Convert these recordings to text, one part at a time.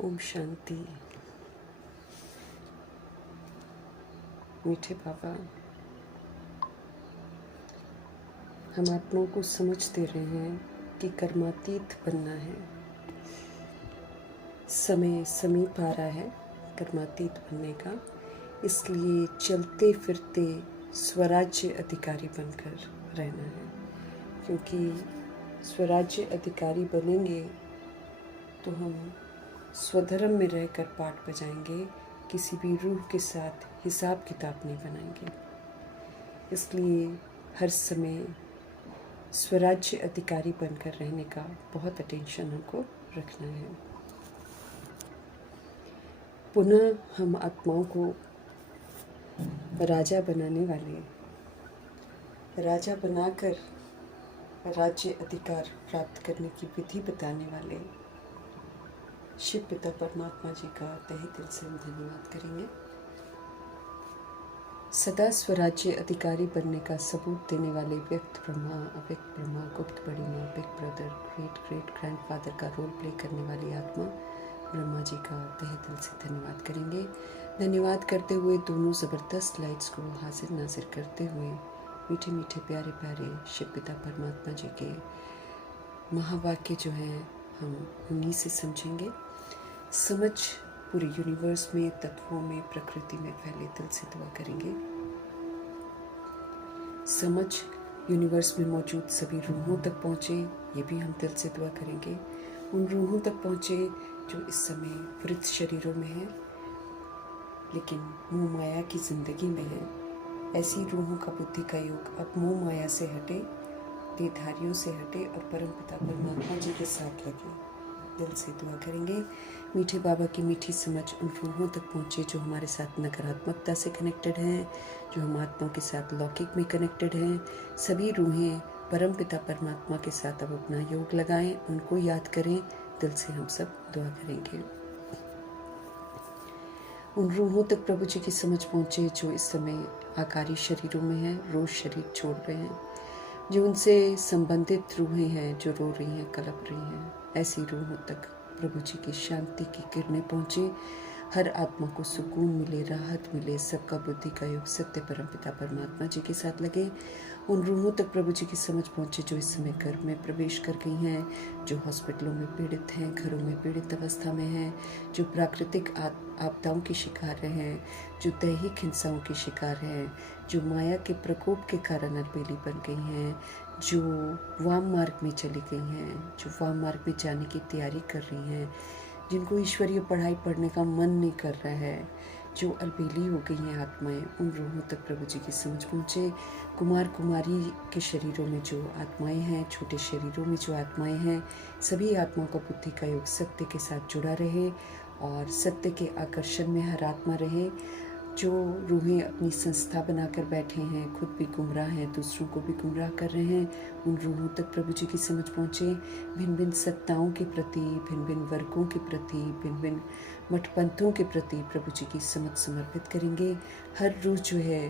ओम शांति। मीठे बाबा, हम आत्माओं को समझ दे रहे हैं कि कर्मातीत बनना है। समय समीप आ रहा है कर्मातीत बनने का, इसलिए चलते फिरते स्वराज्य अधिकारी बनकर रहना है। क्योंकि स्वराज्य अधिकारी बनेंगे तो हम स्वधर्म में रहकर पाठ बजाएंगे, किसी भी रूह के साथ हिसाब किताब नहीं बनाएंगे। इसलिए हर समय स्वराज्य अधिकारी बनकर रहने का बहुत अटेंशन हमको रखना है। पुनः हम आत्माओं को राजा बनाने वाले, राजा बनाकर राज्य अधिकार प्राप्त करने की विधि बताने वाले शिव पिता परमात्मा जी का तहे दिल से हम धन्यवाद करेंगे। सदा स्वराज्य अधिकारी बनने का सबूत देने वाले व्यक्त ब्रह्मा, अव्यक्त ब्रह्मा, गुप्त बड़ी माँ, big brother, great great grandfather का रोल प्ले करने वाली आत्मा ब्रह्मा जी का तहे दिल से धन्यवाद करेंगे। धन्यवाद करते हुए दोनों ज़बरदस्त लाइट्स को हाजिर नाजिर करते हुए मीठे मीठे प्यारे प्यारे शिव पिता परमात्मा जी के महावाक्य जो हैं हम उन्हीं से समझेंगे। समझ पूरे यूनिवर्स में, तत्वों में, प्रकृति में फैले दिल से दुआ करेंगे। समझ यूनिवर्स में मौजूद सभी रूहों तक पहुँचे, ये भी हम दिल से दुआ करेंगे। उन रूहों तक पहुँचे जो इस समय वृद्ध शरीरों में हैं लेकिन मोह माया की ज़िंदगी में है। ऐसी रूहों का बुद्धि का योग अब मोह माया से हटे, देहधारियों से हटे और परमपिता परमात्मा जी के साथ लगे। दिल से दुआ करेंगे। मीठे बाबा की मीठी समझ उन रूहों तक पहुँचे जो हमारे साथ नकारात्मकता से कनेक्टेड हैं, जो हम आत्माओं के साथ लौकिक में कनेक्टेड हैं। सभी रूहें परमपिता परमात्मा के साथ अब अपना योग लगाएं, उनको याद करें। दिल से हम सब दुआ करेंगे। उन रूहों तक प्रभु जी की समझ पहुँचे जो इस समय आकारी शरीरों में हैं, रोज शरीर छोड़ रहे हैं, जो उनसे संबंधित रूहें हैं जो रो रही हैं, कलप रही हैं। ऐसी रूहों तक प्रभु जी की शांति की किरणें पहुँचे, हर आत्मा को सुकून मिले, राहत मिले, सबका बुद्धि का योग सत्य परमपिता परमात्मा जी के साथ लगे। उन रूहों तक प्रभु जी की समझ पहुँचे जो इस समय घर में प्रवेश कर गई हैं, जो हॉस्पिटलों में पीड़ित हैं, घरों में पीड़ित अवस्था में हैं, जो प्राकृतिक आपदाओं की शिकार हैं, जो दैहिक हिंसाओं की शिकार हैं, जो माया के प्रकोप के कारण अलबेली बन गई हैं, जो वाम मार्ग में चली गई हैं, जो वाम मार्ग में जाने की तैयारी कर रही हैं, जिनको ईश्वरीय पढ़ाई पढ़ने का मन नहीं कर रहा है, जो अलबेली हो गई हैं आत्माएं, उन रूहों तक प्रभु जी की समझ पहुँचे। कुमार कुमारी के शरीरों में जो आत्माएं हैं, छोटे शरीरों में जो आत्माएं हैं, सभी आत्माओं का बुद्धि का योग सत्य के साथ जुड़ा रहे और सत्य के आकर्षण में हर आत्मा रहे। जो रूहें अपनी संस्था बनाकर बैठे हैं, खुद भी गुमराह हैं, दूसरों को भी गुमराह कर रहे हैं, उन रूहों तक प्रभु जी की समझ पहुँचे। भिन्न भिन्न सत्ताओं के प्रति, भिन्न भिन्न वर्गों के प्रति, भिन्न भिन्न मठपंथों के प्रति प्रभु जी की समझ समर्पित करेंगे। हर रूह जो है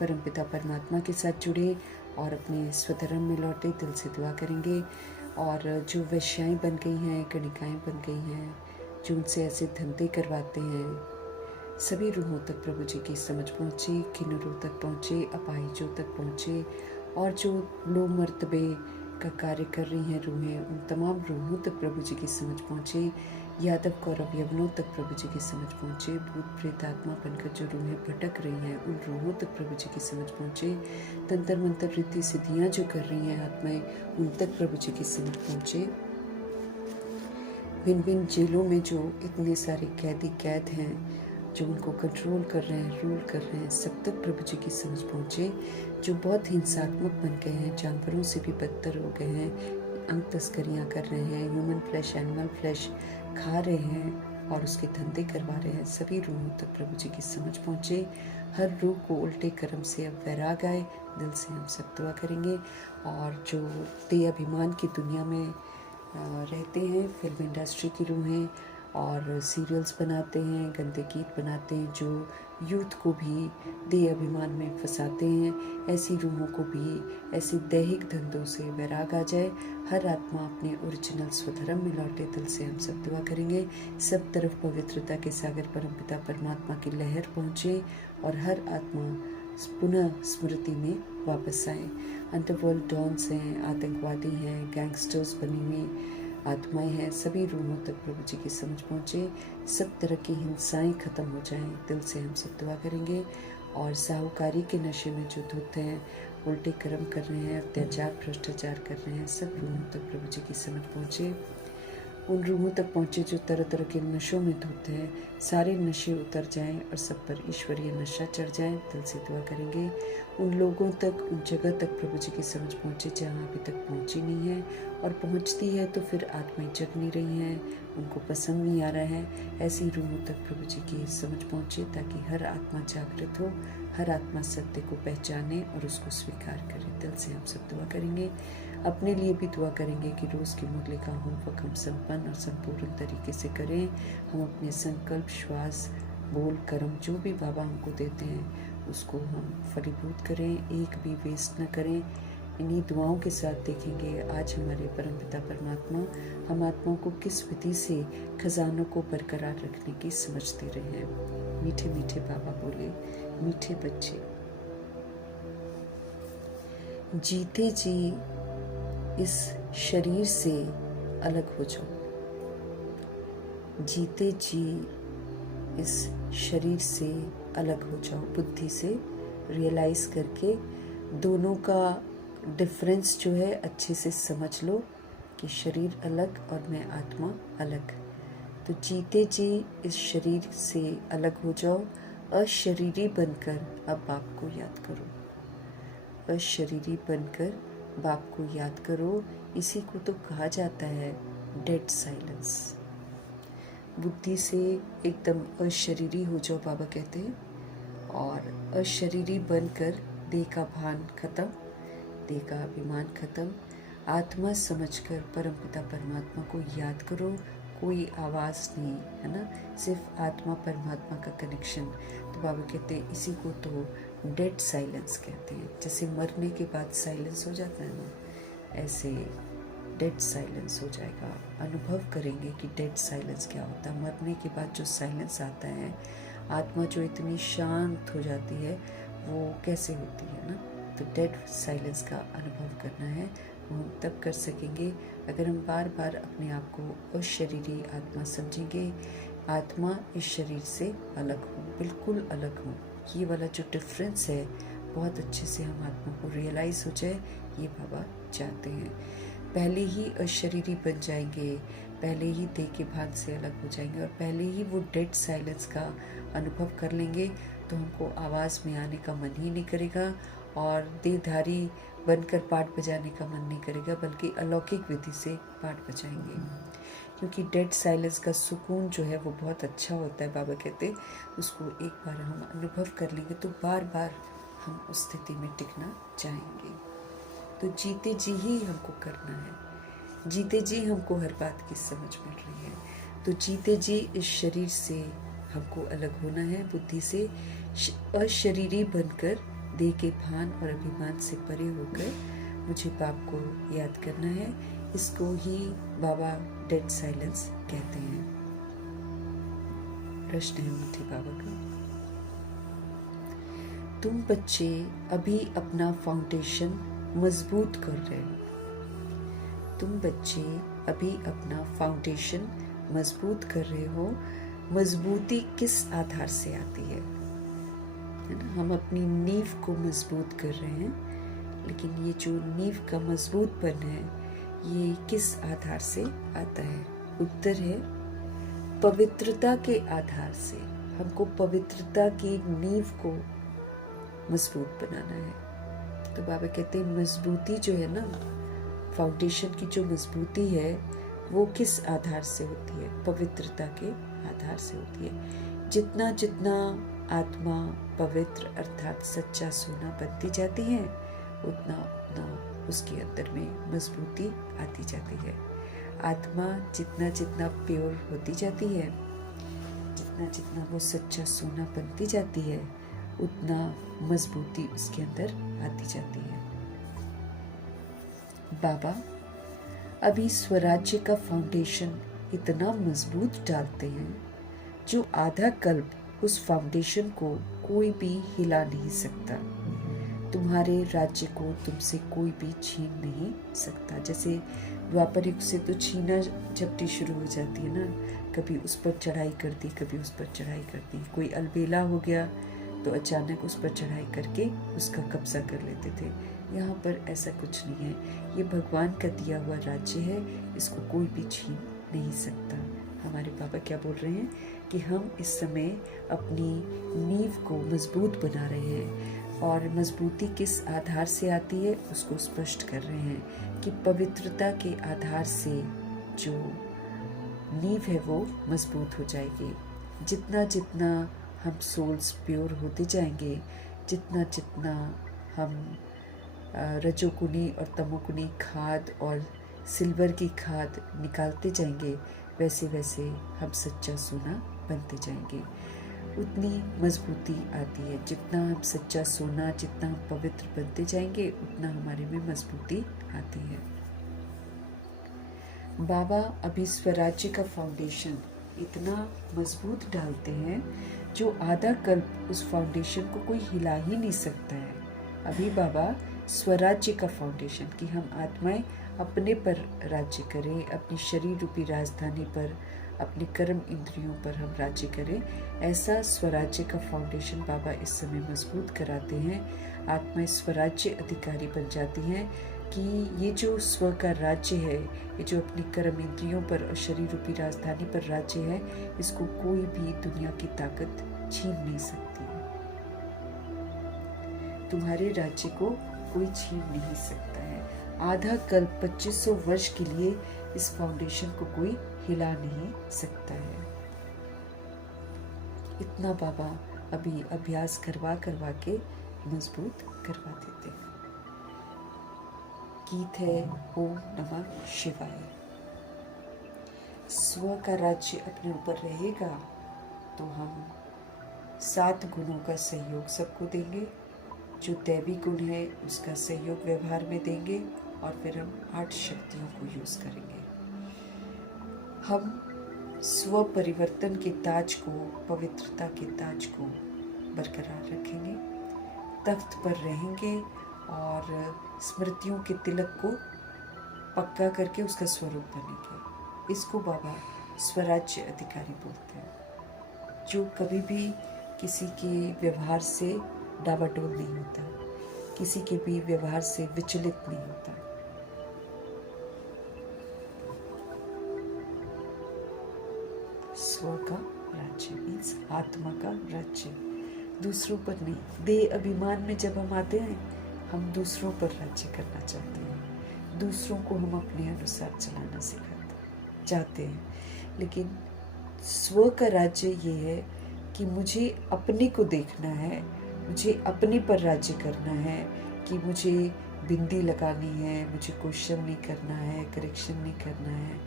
परमपिता परमात्मा के साथ जुड़े और अपने स्वधर्म में लौटे। दिल से दुआ करेंगे। और जो वैश्याएँ बन गई हैं, गणिकाएँ बन गई हैं, जो उनसे ऐसे धंधे करवाते हैं, सभी रूहों तक प्रभु जी की समझ पहुँचे, किन्नरों तक पहुँचे, अपाहिजों तक पहुँचे और जो लो मर्तबे का कार्य कर रही हैं रूहें, उन तमाम रूहों तक प्रभु जी की समझ पहुँचे। यादव कौरव यवनों तक प्रभु जी की समझ पहुँचे। भूत प्रेत आत्मा बनकर जो रूहें भटक रही हैं, उन रूहों तक प्रभु जी की समझ पहुँचे। तंत्र मंत्र रीति सिद्धियाँ जो कर रही हैं आत्माएं, उन तक प्रभु जी की समझ पहुँचे। भिन्न भिन्न जेलों में जो इतने सारे कैदी कैद हैं, जो उनको कंट्रोल कर रहे हैं, रूल कर रहे हैं, सब तक प्रभु जी की समझ पहुँचे। जो बहुत हिंसात्मक बन गए हैं, जानवरों से भी बदतर हो गए हैं, अंग तस्करियाँ कर रहे हैं, ह्यूमन फ्लैश, एनिमल फ्लैश खा रहे हैं और उसके धंधे करवा रहे हैं, सभी रूहों तक प्रभु जी की समझ पहुँचे। हर रूह को उल्टे कर्म से अब वैराग आए। दिल से हम सब दुआ करेंगे। और जो देह अभिमान की दुनिया में रहते हैं, फिल्म इंडस्ट्री की रूहें और सीरियल्स बनाते हैं, गंदे गीत बनाते हैं, जो यूथ को भी देह अभिमान में फंसाते हैं, ऐसी रूहों को भी ऐसे दैहिक धंधों से वैराग आ जाए, हर आत्मा अपने ओरिजिनल स्वधर्म में लौटे। दिल से हम सब दुआ करेंगे, सब तरफ पवित्रता के सागर परमपिता परमात्मा की लहर पहुँचे और हर आत्मा पुनः स्मृति में वापस आए। अंडरवर्ल्ड डॉन्स हैं, आतंकवादी हैं, गैंगस्टर्स बनी हुई आत्माएं हैं, सभी रूहों तक प्रभु जी की समझ पहुँचे, सब तरह की हिंसाएं खत्म हो जाएं। दिल से हम सब दुआ करेंगे। और साहूकारी के नशे में जो धुत हैं, उल्टे कर्म कर रहे हैं, अत्याचार भ्रष्टाचार कर रहे हैं, सब रूहों तक प्रभु जी की समझ पहुँचे। उन रूहों तक पहुँचे जो तरह तरह के नशों में धुत हैं, सारे नशे उतर जाएं और सब पर ईश्वरीय नशा चढ़ जाए। दिल से दुआ करेंगे उन लोगों तक, उन जगह तक प्रभु जी की समझ पहुँचे जहाँ अभी तक पहुँची नहीं है, और पहुँचती है तो फिर आत्माएं जग नहीं रही हैं, उनको पसंद नहीं आ रहा है। ऐसी रूहों तक प्रभु जी की समझ पहुँचे ताकि हर आत्मा जागृत हो, हर आत्मा सत्य को पहचाने और उसको स्वीकार करे। दिल से हम सब दुआ करेंगे। अपने लिए भी दुआ करेंगे कि रोज़ की मुरली का होमवर्क हम संपन्न और संपूर्ण तरीके से करें। हम अपने संकल्प, श्वास, बोल, कर्म जो भी बाबा हमको देते हैं उसको हम फलीभूत करें, एक भी वेस्ट न करें। इन्हीं दुआओं के साथ देखेंगे आज हमारे परमपिता परमात्मा हम आत्माओं को किस विधि से खजानों को बरकरार रखने की समझ दे रहे हैं। मीठे मीठे बाबा बोले, मीठे बच्चे, जीते जी इस शरीर से अलग हो जाओ, जीते जी इस शरीर से अलग हो जाओ। बुद्धि से रियलाइज करके दोनों का डिफरेंस जो है अच्छे से समझ लो कि शरीर अलग और मैं आत्मा अलग। तो जीते जी इस शरीर से अलग हो जाओ, अशरीरी बनकर अब बाप को याद करो, अशरीरी बनकर बाप को याद करो। इसी को तो कहा जाता है डेड साइलेंस। बुद्धि से एकदम अशरीरी हो जाओ बाबा कहते हैं, और अशरीरी बनकर देह का भान खत्म, देह का अभिमान खत्म, आत्मा समझकर परमपिता परमात्मा को याद करो। कोई आवाज़ नहीं है ना, सिर्फ आत्मा परमात्मा का कनेक्शन। तो बाबा कहते हैं इसी को तो डेड साइलेंस कहते हैं। जैसे मरने के बाद साइलेंस हो जाता है ना, ऐसे डेड साइलेंस हो जाएगा। अनुभव करेंगे कि डेड साइलेंस क्या होता है। मरने के बाद जो साइलेंस आता है, आत्मा जो इतनी शांत हो जाती है, वो कैसे होती है ना। तो डेड साइलेंस का अनुभव करना है, वो हम तब कर सकेंगे अगर हम बार बार अपने आप को अशरीरी आत्मा समझेंगे। आत्मा इस शरीर से अलग हो, बिल्कुल अलग हो। ये वाला जो डिफरेंस है बहुत अच्छे से हम आत्मा को रियलाइज़ हो जाए, ये बाबा चाहते हैं। पहले ही अशरीरी बन जाएंगे, पहले ही देह के भान से अलग हो जाएंगे, और पहले ही वो डेड साइलेंस का अनुभव कर लेंगे तो हमको आवाज़ में आने का मन ही नहीं करेगा, और देहधारी बनकर पाठ बजाने का मन नहीं करेगा, बल्कि अलौकिक विधि से पाठ बजाएंगे। क्योंकि डेड साइलेंस का सुकून जो है वो बहुत अच्छा होता है। बाबा कहते उसको एक बार हम अनुभव कर लेंगे तो बार बार हम उस स्थिति में टिकना चाहेंगे। तो जीते जी ही हमको करना है, जीते जी हमको हर बात की समझ मिल रही है। तो जीते जी इस शरीर से हमको अलग होना है, बुद्धि से अशरीरी बनकर देह के भान और अभिमान से परे होकर मुझे बाप को याद करना है। इसको ही बाबा डेड साइलेंस कहते हैं। प्रश्न है मीठे बाबा का, तुम बच्चे अभी अपना फाउंडेशन मजबूत कर रहे हो, तुम बच्चे अभी अपना फाउंडेशन मजबूत कर रहे हो। मजबूती किस आधार से आती है ना। हम अपनी नींव को मजबूत कर रहे हैं, लेकिन ये जो नींव का मजबूतपन है ये किस आधार से आता है। उत्तर है पवित्रता के आधार से। हमको पवित्रता की नींव को मजबूत बनाना है। तो बाबा कहते हैं मजबूती जो है ना, फाउंडेशन की जो मजबूती है वो किस आधार से होती है, पवित्रता के आधार से होती है। जितना जितना आत्मा पवित्र अर्थात सच्चा सोना बनती जाती है, उतना उतना उसके अंदर में मजबूती आती जाती है। आत्मा जितना जितना प्योर होती जाती है, जितना जितना वो सच्चा सोना बनती जाती है उतना मजबूती उसके अंदर आती जाती है। बाबा अभी स्वराज्य का फाउंडेशन इतना मजबूत डालते हैं जो आधा कल्प उस फाउंडेशन को कोई भी हिला नहीं सकता। तुम्हारे राज्य को तुमसे कोई भी छीन नहीं सकता। जैसे द्वापर युग से तो छीना झपटी शुरू हो जाती है ना, कभी उस पर चढ़ाई कर दी, कभी उस पर चढ़ाई कर दी। कोई अलबेला हो गया तो अचानक उस पर चढ़ाई करके उसका कब्जा कर लेते थे। यहाँ पर ऐसा कुछ नहीं है। ये भगवान का दिया हुआ राज्य है, इसको कोई भी छीन नहीं सकता। हमारे पापा क्या बोल रहे हैं कि हम इस समय अपनी नींव को मजबूत बना रहे हैं, और मजबूती किस आधार से आती है उसको स्पष्ट कर रहे हैं कि पवित्रता के आधार से जो नींव है वो मजबूत हो जाएगी। जितना जितना हम सोल्स प्योर होते जाएंगे, जितना जितना हम रजोगुनी और तमोगुनी खाद और सिल्वर की खाद निकालते जाएंगे, वैसे वैसे हम सच्चा सोना बनते जाएंगे। उतनी मजबूती आती है। जितना हम सच्चा सोना, जितना हम पवित्र बनते जाएंगे, उतना हमारे में मजबूती आती है। बाबा अभी स्वराज्य का फाउंडेशन इतना मजबूत डालते हैं जो आधा कल्प उस फाउंडेशन को कोई हिला ही नहीं सकता है। अभी बाबा स्वराज्य का फाउंडेशन कि हम आत्माएं अपने पर राज्य करें, अपनी शरीर रूपी राजधानी पर, अपने कर्म इंद्रियों पर हम राज्य करें, ऐसा स्वराज्य का फाउंडेशन बाबा इस समय मजबूत कराते हैं। आत्माएं स्वराज्य अधिकारी बन जाती हैं कि ये जो स्व का राज्य है, ये जो अपनी कर्म इंद्रियों पर और शरीर रूपी राजधानी पर राज्य है, इसको कोई भी दुनिया की ताकत छीन नहीं सकती है। तुम्हारे राज्य को कोई छीन नहीं सकता है। आधा कल्प 2500 वर्ष के लिए इस फाउंडेशन को कोई हिला नहीं सकता है। इतना बाबा अभी अभ्यास करवा करवा के मजबूत करवा देते हैं। गीत है ओम नमः शिवाय। स्व का राज्य अपने ऊपर रहेगा तो हम 7 गुणों का सहयोग सबको देंगे। जो दैवी गुण है उसका सहयोग व्यवहार में देंगे, और फिर हम 8 शक्तियों को यूज करेंगे। हम स्व परिवर्तन के ताज को, पवित्रता के ताज को बरकरार रखेंगे, तख्त पर रहेंगे और स्मृतियों के तिलक को पक्का करके उसका स्वरूप बनेंगे। इसको बाबा स्वराज्य अधिकारी बोलते हैं, जो कभी भी किसी के व्यवहार से डावाडोल नहीं होता, किसी के भी व्यवहार से विचलित नहीं होता। स्व का राज्य मीन्स आत्मा का राज्य, दूसरों पर नहीं। देह अभिमान में जब हम आते हैं, हम दूसरों पर राज्य करना चाहते हैं, दूसरों को हम अपने अनुसार चलाना सिखाते चाहते हैं। लेकिन स्व का राज्य ये है कि मुझे अपने को देखना है, मुझे अपने पर राज्य करना है, कि मुझे बिंदी लगानी है, मुझे क्वेश्चन नहीं करना है, करेक्शन नहीं करना है,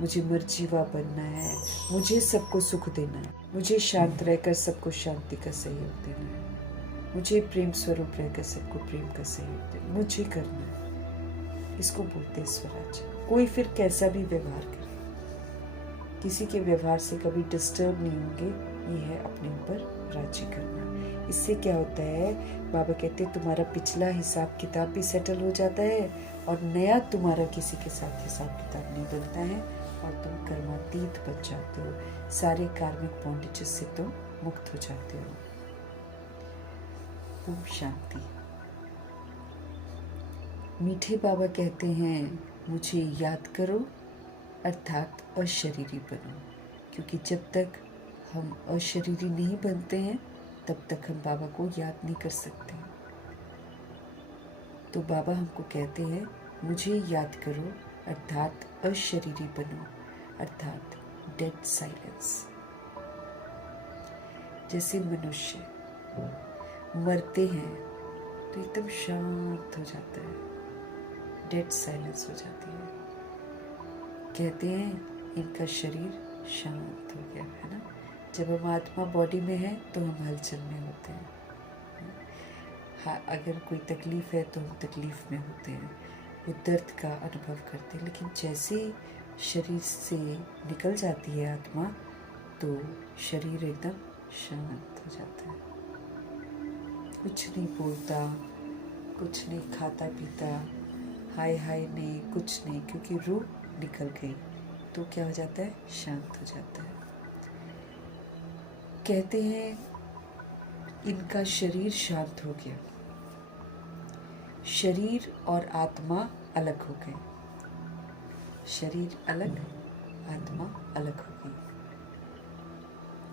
मुझे मर्जीवा बनना है, मुझे सबको सुख देना है, मुझे शांत रहकर सबको शांति का सहयोग देना है, मुझे प्रेम स्वरूप रहकर सबको प्रेम का सहयोग देना, मुझे करना है। इसको बोलते हैं स्वराज्य। कोई फिर कैसा भी व्यवहार करे, किसी के व्यवहार से कभी डिस्टर्ब नहीं होंगे, ये है अपने ऊपर राज्य करना। इससे क्या होता है, बाबा कहते हैं तुम्हारा पिछला हिसाब किताब भी सेटल हो जाता है, और नया तुम्हारा किसी के साथ हिसाब किताब नहीं बनता है, और तुम कर्मातीत बन जाते हो। सारे कार्मिक बॉन्डेजेस से तुम मुक्त हो जाते हो। ओम शांति। मीठे बाबा कहते हैं मुझे याद करो, अर्थात अशरीरी बनो, क्योंकि जब तक हम अशरीरी नहीं बनते हैं तब तक हम बाबा को याद नहीं कर सकते। तो बाबा हमको कहते हैं मुझे याद करो, अर्थात अशरीरी बनो, अर्थात डेड साइलेंस। जैसे मनुष्य मरते हैं तो एकदम शांत हो जाता है, डेड साइलेंस हो जाती है। कहते हैं इनका शरीर शांत हो गया है ना, जब हम आत्मा बॉडी में है तो हम हलचल में होते हैं। हाँ, अगर कोई तकलीफ़ है तो हम तकलीफ़ में होते हैं, वो दर्द का अनुभव करते हैं। लेकिन जैसे शरीर से निकल जाती है आत्मा तो शरीर एकदम शांत हो जाता है, कुछ नहीं बोलता, कुछ नहीं खाता पीता, हाय हाय नहीं, कुछ नहीं, क्योंकि रूह निकल गई तो क्या हो जाता है, शांत हो जाता है। कहते हैं इनका शरीर शांत हो गया, शरीर और आत्मा अलग हो गए, शरीर अलग, आत्मा अलग हो गई,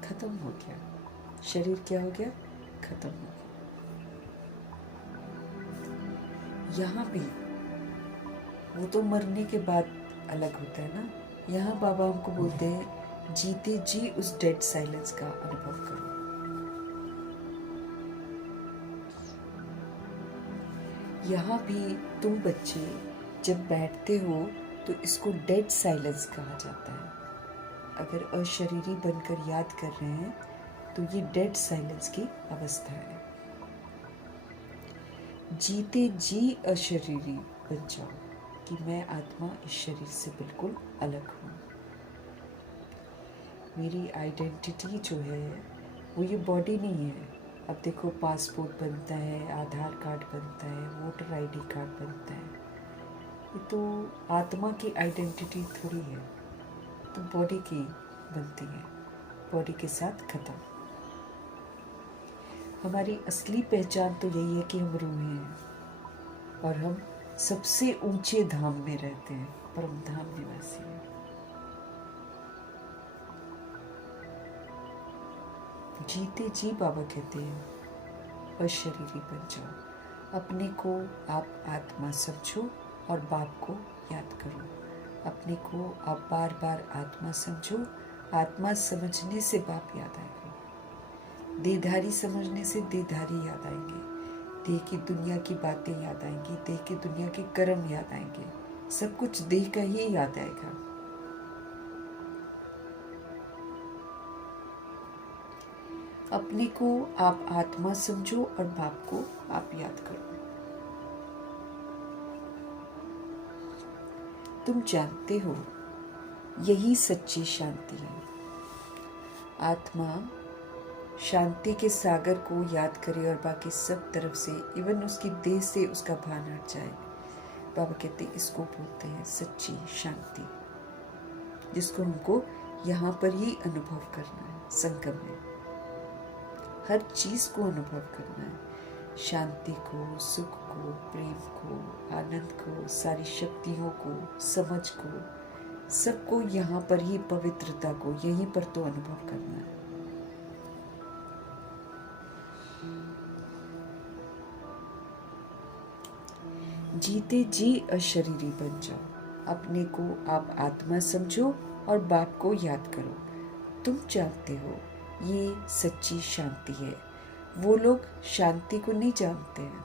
खत्म हो गया। शरीर क्या हो गया, खत्म हो गया। यहाँ भी वो तो मरने के बाद अलग होता है ना, यहाँ बाबा हमको बोलते हैं जीते जी उस डेड साइलेंस का अनुभव करो। यहाँ भी तुम बच्चे जब बैठते हो तो इसको डेड साइलेंस कहा जाता है। अगर अशरीरी बनकर याद कर रहे हैं तो ये डेड साइलेंस की अवस्था है। जीते जी अशरीरी बन जाओ कि मैं आत्मा इस शरीर से बिल्कुल अलग हूँ। मेरी आइडेंटिटी जो है वो ये बॉडी नहीं है। अब देखो पासपोर्ट बनता है, आधार कार्ड बनता है, वोटर आईडी कार्ड बनता है, ये तो आत्मा की आइडेंटिटी थोड़ी है, तो बॉडी की बनती है, बॉडी के साथ खत्म। हमारी असली पहचान तो यही है कि हम रूह हैं और हम सबसे ऊंचे धाम में रहते हैं, परम धाम निवासी हैं। जीते जी बाबा कहते हैं अशरीरी बन जाओ, अपने को आप आत्मा समझो और बाप को याद करो। अपने को आप बार बार आत्मा समझो, आत्मा समझने से बाप याद आएगा। देहधारी समझने से देहधारी याद आएंगे, देह की दुनिया की बातें याद आएंगी, देह की दुनिया के कर्म याद आएंगे, सब कुछ देह का ही याद आएगा। अपने को आप आत्मा समझो और बाप को आप याद करो। तुम जानते हो यही सच्ची शांति है। आत्मा शांति के सागर को याद करे और बाकी सब तरफ से, इवन उसकी देह से उसका भान हट जाए। बाबा कहते हैं इसको बोलते हैं सच्ची शांति, जिसको हमको यहाँ पर ही अनुभव करना है। संगम में हर चीज को अनुभव करना है, शांति को, सुख को, प्रेम को, आनंद को, सारी शक्तियों को, समझ को, सबको यहाँ पर ही, पवित्रता को यहीं पर तो अनुभव करना है। जीते जी अशरीरी बन जाओ, अपने को आप आत्मा समझो और बाप को याद करो। तुम जानते हो ये सच्ची शांति है। वो लोग शांति को नहीं जानते हैं।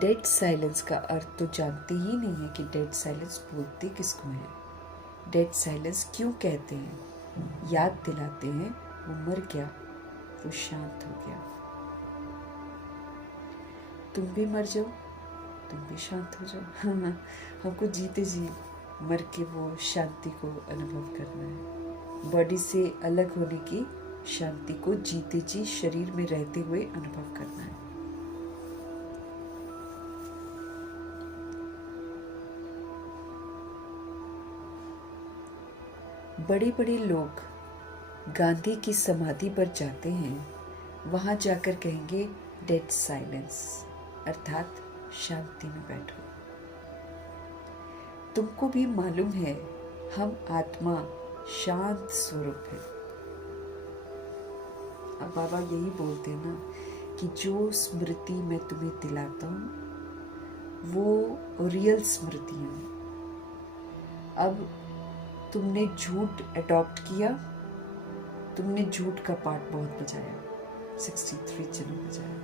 डेड साइलेंस का अर्थ तो जानते ही नहीं है कि डेड साइलेंस बोलते किसको है, डेड साइलेंस क्यों कहते हैं। याद दिलाते हैं वो मर गया, वो शांत हो गया। तुम भी मर जाओ, तुम भी शांत हो जाओ। हमको जीते जी मर के वो शांति को अनुभव करना है। बॉडी से अलग होने की शांति को जीते जी शरीर में रहते हुए अनुभव करना है। बड़े बड़े लोग गांधी की समाधि पर जाते हैं, वहां जाकर कहेंगे डेड साइलेंस, अर्थात शांति में बैठो। तुमको भी मालूम है हम आत्मा शांत स्वरूप है। अब बाबा यही बोलते हैं ना कि जो स्मृति मैं तुम्हें दिलाता हूँ वो रियल स्मृतियाँ हैं। अब तुमने झूठ अडॉप्ट किया, तुमने झूठ का पार्ट बहुत बजाया, 63 जन्म बजाया।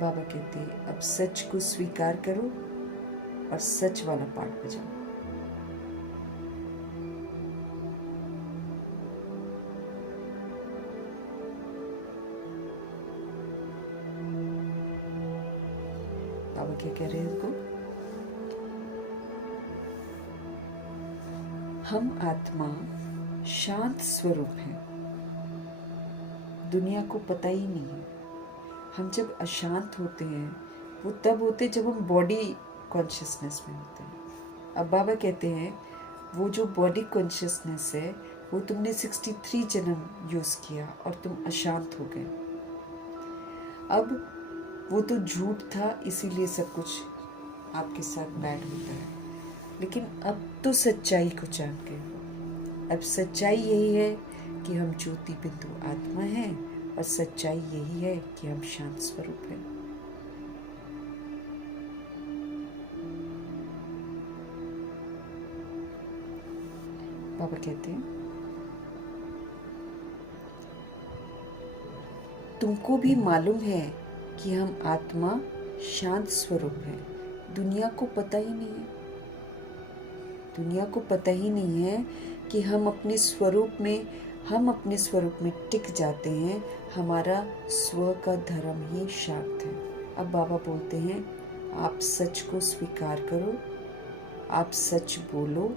बाबा कहते हैं अब सच को स्वीकार करो और सच वाला पार्ट बजाओ। बाबा क्या कह रहे हैं इसको? हम आत्मा शांत स्वरूप है, दुनिया को पता ही नहीं है। हम जब अशांत होते हैं वो तब होते जब हम बॉडी कॉन्शियसनेस में होते हैं। अब बाबा कहते हैं वो जो बॉडी कॉन्शियसनेस है वो तुमने 63 जन्म यूज किया और तुम अशांत हो गए। अब वो तो झूठ था, इसीलिए सब कुछ आपके साथ बैड होता है, लेकिन अब तो सच्चाई को जान गए हो। अब सच्चाई यही है कि हम ज्योति बिंदु आत्मा हैं और सच्चाई यही है कि हम शांत स्वरूप हैं। बाबा कहते हैं तुमको भी मालूम है कि हम आत्मा शांत स्वरूप है, दुनिया को पता ही नहीं है। दुनिया को पता ही नहीं है कि हम अपने स्वरूप में टिक जाते हैं। हमारा स्व का धर्म ही शांत है। अब बाबा बोलते हैं आप सच को स्वीकार करो, आप सच बोलो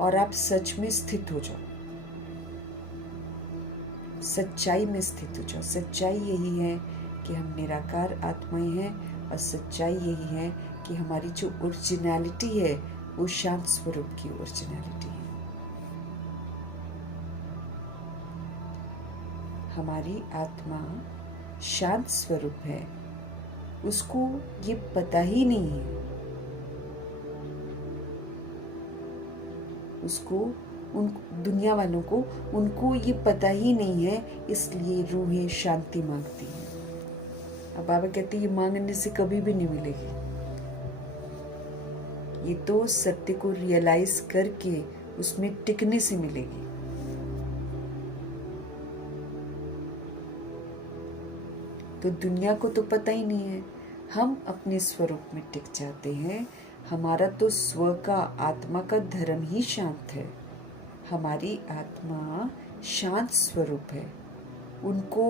और आप सच में स्थित हो जाओ, सच्चाई में स्थित हो जाओ। सच्चाई यही है कि हम निराकार आत्माएं हैं और सच्चाई यही है कि हमारी जो ओरिजिनलिटी है वो शांत स्वरूप की ओरिजिनलिटी है। हमारी आत्मा शांत स्वरूप है, उसको ये पता ही नहीं है, उसको उन दुनिया वालों को उनको ये पता ही नहीं है, इसलिए रूहें शांति मांगती हैं। अब बाबा कहते हैं ये मांगने से कभी भी नहीं मिलेगी, ये तो सत्य को रियलाइज करके उसमें टिकने से मिलेगी। तो दुनिया को तो पता ही नहीं है, हम अपने स्वरूप में टिक जाते हैं। हमारा तो स्व का आत्मा का धर्म ही शांत है। हमारी आत्मा शांत स्वरूप है, उनको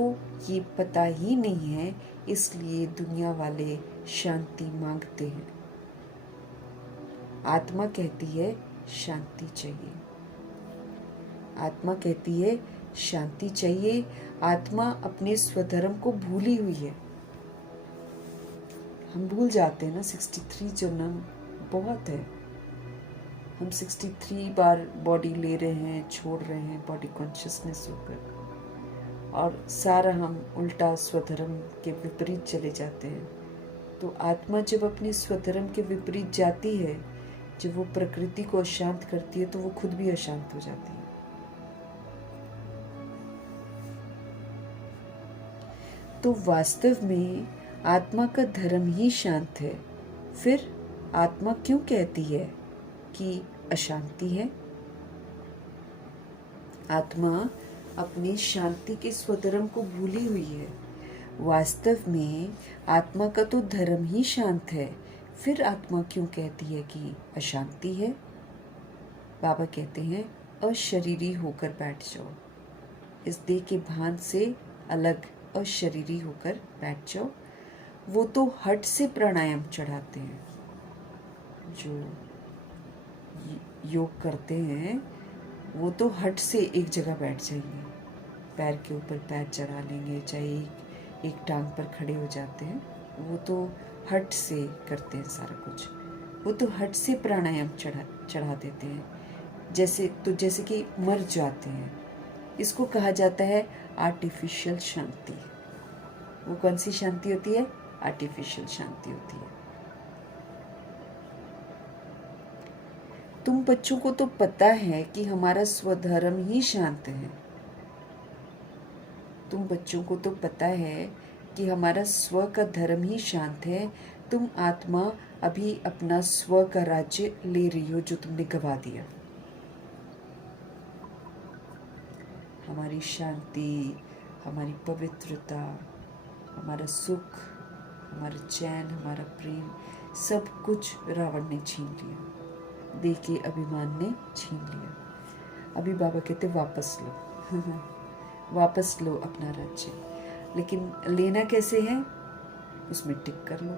ये पता ही नहीं है, इसलिए दुनिया वाले शांति मांगते हैं। आत्मा कहती है शांति चाहिए, आत्मा कहती है शांति चाहिए। आत्मा अपने स्वधर्म को भूली हुई है। हम भूल जाते हैं ना, 63 जन्म बहुत है। हम 63 बार बॉडी ले रहे हैं, छोड़ रहे हैं बॉडी कॉन्शियसनेस होकर, और सारा हम उल्टा स्वधर्म के विपरीत चले जाते हैं। तो आत्मा जब अपने स्वधर्म के विपरीत जाती है, जब वो प्रकृति को अशांत करती है, तो वो खुद भी अशांत हो जाती है। तो वास्तव में आत्मा का धर्म ही शांत है। फिर आत्मा क्यों कहती है कि अशांति है? आत्मा अपनी शांति के स्वधर्म को भूली हुई है। वास्तव में आत्मा का तो धर्म ही शांत है, फिर आत्मा क्यों कहती है कि अशांति है? बाबा कहते हैं अशरीरी होकर बैठ जाओ, इस देह के भान से अलग अशरीरी होकर बैठ जाओ। वो तो हट से प्राणायाम चढ़ाते हैं, जो योग करते हैं वो तो हट से एक जगह बैठ जाएंगे, पैर के ऊपर पैर चढ़ा लेंगे, चाहे एक टांग पर खड़े हो जाते हैं। वो तो हट से करते हैं सारा कुछ, वो तो हट से प्राणायाम चढ़ा देते हैं, जैसे कि मर जाते हैं। इसको कहा जाता है आर्टिफिशियल शांति। वो कौन सी शांति होती है? आर्टिफिशियल शांति होती है। तुम बच्चों को तो पता है कि हमारा स्वधर्म ही शांत है। तुम बच्चों को तो पता है कि हमारा स्व का धर्म ही शांत है। तुम आत्मा अभी अपना स्व का राज्य ले रही हो जो तुमने गवा दिया। हमारी शांति, हमारी पवित्रता, हमारा सुख, हमारा चैन, हमारा प्रेम, सब कुछ रावण ने छीन लिया, देह के अभिमान ने छीन लिया। अभी बाबा कहते वापस लो वापस लो अपना राज्य। लेकिन लेना कैसे है? उसमें टिक कर लो।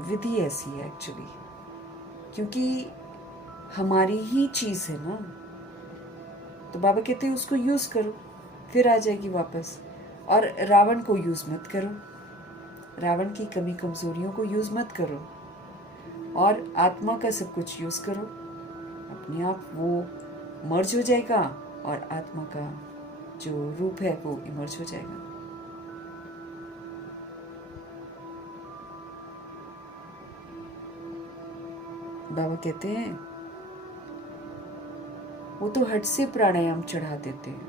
विधि ऐसी है एक्चुअली, क्योंकि हमारी ही चीज़ है ना। तो बाबा कहते हैं उसको यूज़ करो, फिर आ जाएगी वापस। और रावण को यूज़ मत करो, रावण की कमी कमज़ोरियों को यूज़ मत करो, और आत्मा का सब कुछ यूज़ करो। अपने आप वो मर्ज हो जाएगा और आत्मा का जो रूप है वो इमर्ज हो जाएगा। बाबा कहते हैं वो तो हट से प्राणायाम चढ़ा देते हैं,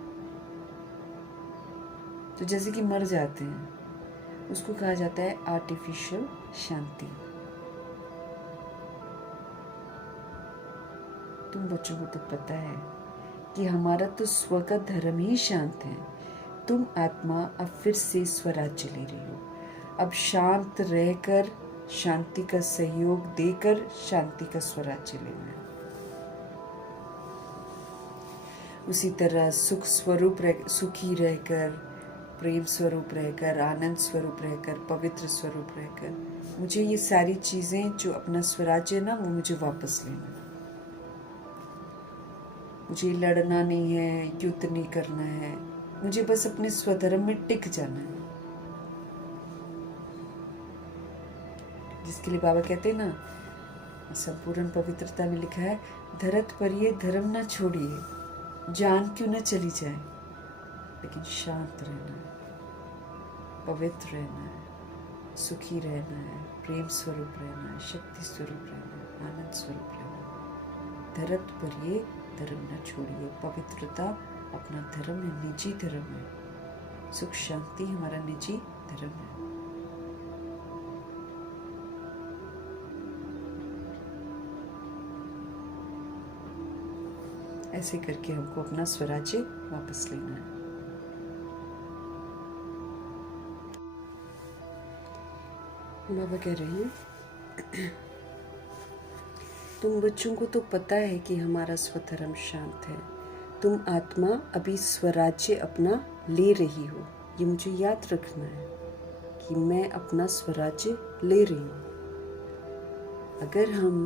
तो जैसे कि मर जाते हैं, उसको कहा जाता है आर्टिफिशियल शांति। तुम बच्चों को तो पता है कि हमारा तो स्व का धर्म ही शांत है। तुम आत्मा अब फिर से स्वराज्य ले रही हो। अब शांत रहकर शांति का सहयोग देकर शांति का स्वराज्य लेना है। उसी तरह सुख स्वरूप सुखी रहकर, प्रेम स्वरूप रहकर, आनंद स्वरूप रहकर, पवित्र स्वरूप रहकर, मुझे ये सारी चीज़ें जो अपना स्वराज्य ना वो मुझे वापस लेना। मुझे लड़ना नहीं है, युद्ध नहीं करना है, मुझे बस अपने स्वधर्म में टिक जाना है। जिसके लिए बाबा कहते हैं ना, संपूर्ण पवित्रता में लिखा है, धरत पर ये धर्म ना छोड़िए, जान क्यों न चली जाए, लेकिन शांत रहना है, पवित्र रहना है, सुखी रहना है, प्रेम स्वरूप रहना है, शक्ति स्वरूप रहना है, आनंद स्वरूप रहना है। धरत पर ये धर्म न छोड़िए। पवित्रता अपना धर्म है, निजी धर्म है। सुख शांति हमारा निजी धर्म है। ऐसे करके हमको अपना स्वराज्य वापस लेना है। बाबा कह रहे हैं, तुम बच्चों को तो पता है कि हमारा स्वधर्म शांत है। तुम आत्मा अभी स्वराज्य अपना ले रही हो। ये मुझे याद रखना है कि मैं अपना स्वराज्य ले रही हूँ। अगर हम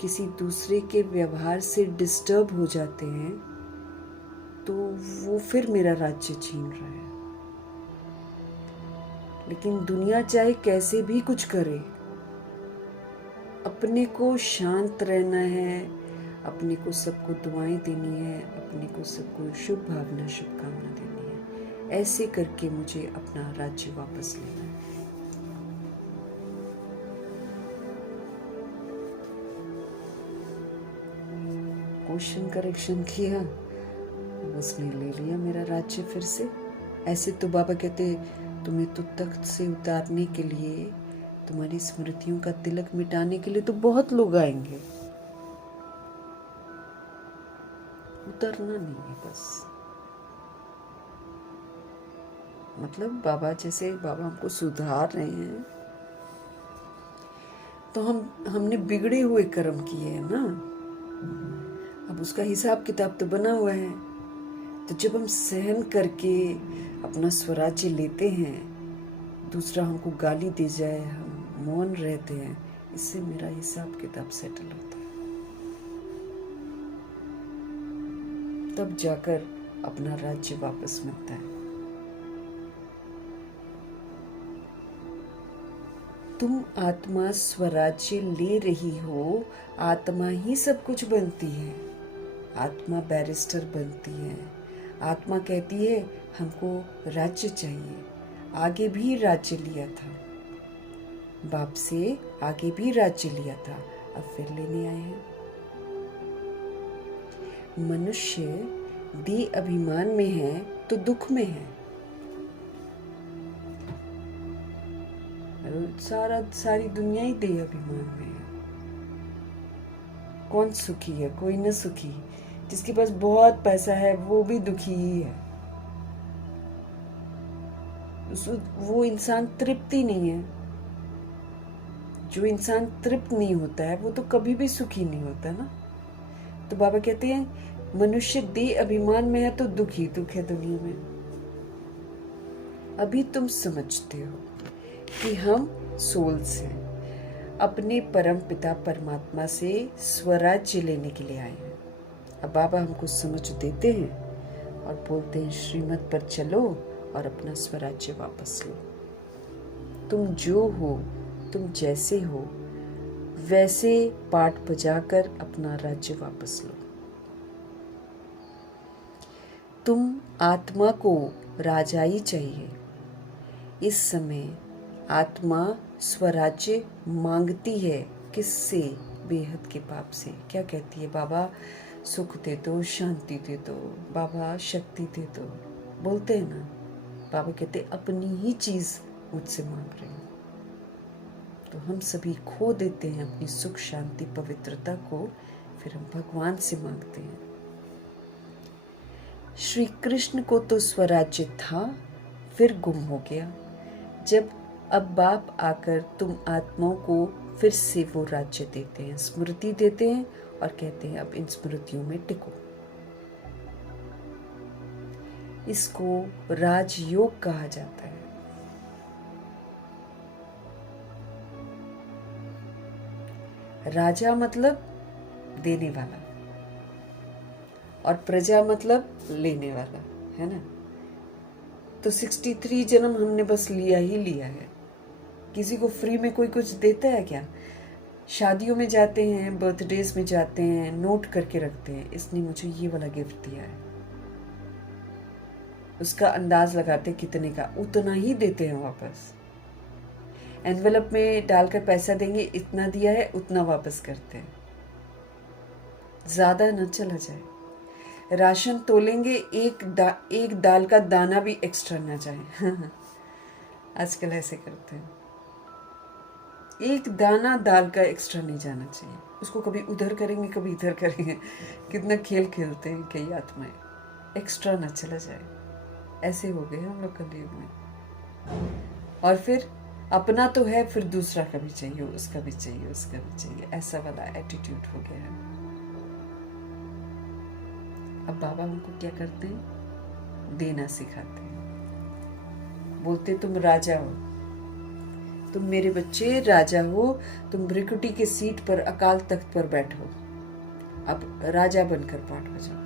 किसी दूसरे के व्यवहार से डिस्टर्ब हो जाते हैं तो वो फिर मेरा राज्य छीन रहा है। लेकिन दुनिया चाहे कैसे भी कुछ करे, अपने को शांत रहना है, अपने को सबको दुआएं देनी है, अपने को सबको शुभ भावना शुभकामना देनी है। ऐसे करके मुझे अपना राज्य वापस लेना है। क्वेश्चन करेक्शन किया, उसने ले लिया मेरा राज्य फिर से। ऐसे तो बाबा कहते तुम्हें तो तख्त से उतारने के लिए, तुम्हारी स्मृतियों का तिलक मिटाने के लिए तो बहुत लोग आएंगे, उतरना नहीं है बस। मतलब बाबा जैसे बाबा हमको सुधार रहे हैं, तो हमने बिगड़े हुए कर्म किए हैं ना, अब उसका हिसाब किताब तो बना हुआ है। तो जब हम सहन करके अपना स्वराज्य लेते हैं, दूसरा हमको गाली दे जाए, हम मौन रहते हैं, इससे मेरा हिसाब किताब सेटल होता है। तब जाकर अपना राज्य वापस मिलता है। तुम आत्मा स्वराज्य ले रही हो, आत्मा ही सब कुछ बनती है। आत्मा बैरिस्टर बनती है। आत्मा कहती है हमको राज्य चाहिए। आगे भी राज्य लिया था, बाप से आगे भी राज्य लिया था, अब फिर लेने आए हैं। मनुष्य देह अभिमान में है तो दुख में है। सारी दुनिया ही देह अभिमान में है। कौन सुखी है? कोई न सुखी। जिसके पास बहुत पैसा है वो भी दुखी ही है। वो इंसान तृप्ति नहीं है। जो इंसान तृप्त नहीं होता है वो तो कभी भी सुखी नहीं होता ना। तो बाबा कहते हैं मनुष्य देह अभिमान में है तो दुख ही दुख है दुनिया में। अभी तुम समझते हो कि हम सोल्स हैं, अपने परम पिता परमात्मा से स्वराज्य लेने के लिए आए हैं। अब बाबा हमको समझ देते हैं और बोलते हैं श्रीमत पर चलो और अपना स्वराज्य वापस लो। तुम जो हो, तुम जैसे हो, वैसे पाठ बजाकर अपना राज्य वापस लो। तुम आत्मा को राजाई चाहिए। इस समय आत्मा स्वराज्य मांगती है। किससे? बेहद के पाप से। क्या कहती है? बाबा सुख दे दो, शांति दे दो, बाबा शक्ति दे दो। बोलते हैं ना, बाबा कहते अपनी ही चीज मुझसे मांग रहे हो। तो हम सभी खो देते हैं अपनी सुख, शांति, पवित्रता को, फिर हम भगवान से मांगते हैं। श्री कृष्ण को तो स्वराज्य था, फिर गुम हो गया। जब अब बाप आकर तुम आत्माओं को फिर से वो राज्य देते हैं, स्मृति देते हैं और कहते हैं अब इन स्मृतियों में टिको। इसको राजयोग कहा जाता है। राजा मतलब देने वाला और प्रजा मतलब लेने वाला, है ना। तो 63 जन्म हमने बस लिया ही लिया है। किसी को फ्री में कोई कुछ देता है क्या? शादियों में जाते हैं, बर्थडेज में जाते हैं, नोट करके रखते हैं, इसने मुझे ये वाला गिफ्ट दिया है। उसका अंदाज लगाते कितने का, उतना ही देते हैं वापस। एनवेलप में डालकर पैसा देंगे, इतना दिया है उतना वापस करते हैं, ज्यादा न चला जाए। राशन तोलेंगे, एक दाल का दाना भी एक्स्ट्रा ना जाए। आजकल ऐसे करते हैं, एक दाना दाल का एक्स्ट्रा नहीं जाना चाहिए। उसको कभी उधर करेंगे, कभी इधर करेंगे। कितना खेल खेलते हैं कई आत्माएं, एक्स्ट्रा ना चला जाए। ऐसे हो गए हम लोग कलयुग में। और फिर अपना तो है, फिर दूसरा का भी चाहिए, उसका भी चाहिए, उसका भी चाहिए, ऐसा वाला एटीट्यूड हो गया है। अब बाबा हमको क्या करते हैं? देना सिखाते हैं। बोलते तुम राजा हो, तुम मेरे बच्चे राजा हो, तुम भ्रिकुटी के सीट पर अकाल तख्त पर बैठो, अब राजा बनकर पाठ बजाओ।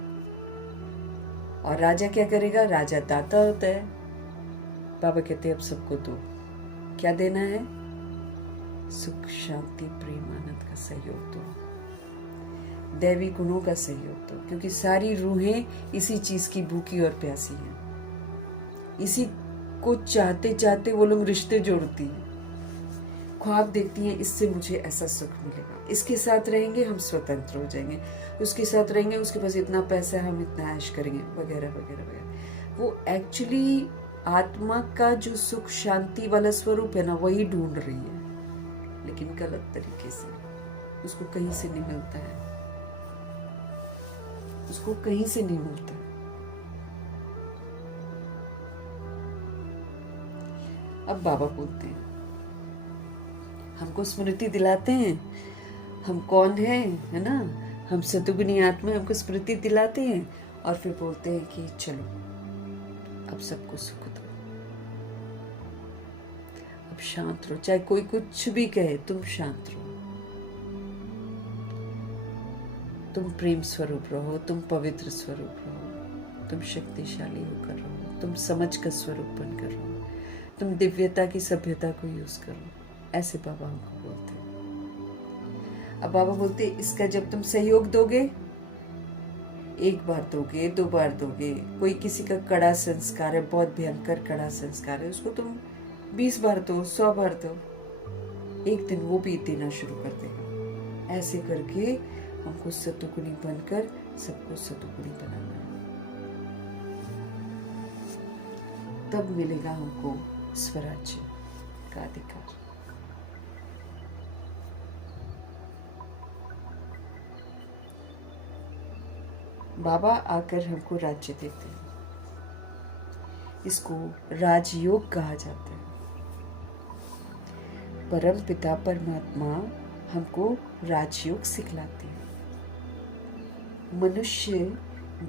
और राजा क्या करेगा? राजा दाता होता है। बाबा कहते हैं अब सबको दो। क्या देना है? सुख, शांति, प्रेम, आनंद का सहयोग दो, दैवी गुणों का सहयोग दो, क्योंकि सारी रूहें इसी चीज की भूखी और प्यासी हैं। इसी को चाहते चाहते वो लोग रिश्ते जोड़ती हैं, ख्वाब देखती हैं, इससे मुझे ऐसा सुख मिलेगा, इसके साथ रहेंगे हम स्वतंत्र हो जाएंगे, उसके साथ रहेंगे उसके पास इतना पैसा है हम इतना ऐश करेंगे, वगैरह वगैरह वगैरह। वो एक्चुअली आत्मा का जो सुख शांति वाला स्वरूप है ना, वही ढूंढ रही है, लेकिन गलत तरीके से। उसको कहीं से नहीं मिलता है, उसको कहीं से नहीं मिलता। अब बाबा बोलते हैं, हमको स्मृति दिलाते हैं हम कौन हैं, है ना। हम सतुगुनी आत्मा, हमको स्मृति दिलाते हैं और फिर बोलते हैं कि चलो अब सबको सुख दो, अब शांत रहो, चाहे कोई कुछ भी कहे, तुम शांत रहो, तुम प्रेम स्वरूप रहो, तुम पवित्र स्वरूप रहो, तुम शक्तिशाली होकर रहो, तुम समझ का स्वरूप बनकर रहो, तुम दिव्यता की सभ्यता को यूज करो। ऐसे बाबा हमको बोलते हैं। अब बाबा बोलते हैं इसका जब तुम सहयोग दोगे, एक बार दोगे, 2 बार दोगे, कोई किसी का कड़ा संस्कार है, बहुत भयंकर कड़ा संस्कार है, उसको तुम 20 बार दो, 100 बार दो, एक दिन वो भी देना शुरू कर देगा। ऐसे करके हमको सतुगुणी बनकर सबको सतुगुणी बनाना है, तब मिलेगा हमको स्वराज्य का अधिकार। बाबा आकर हमको राज्य देते हैं, इसको राजयोग कहा जाता है। परम पिता परमात्मा हमको राजयोग सिखलाते हैं। मनुष्य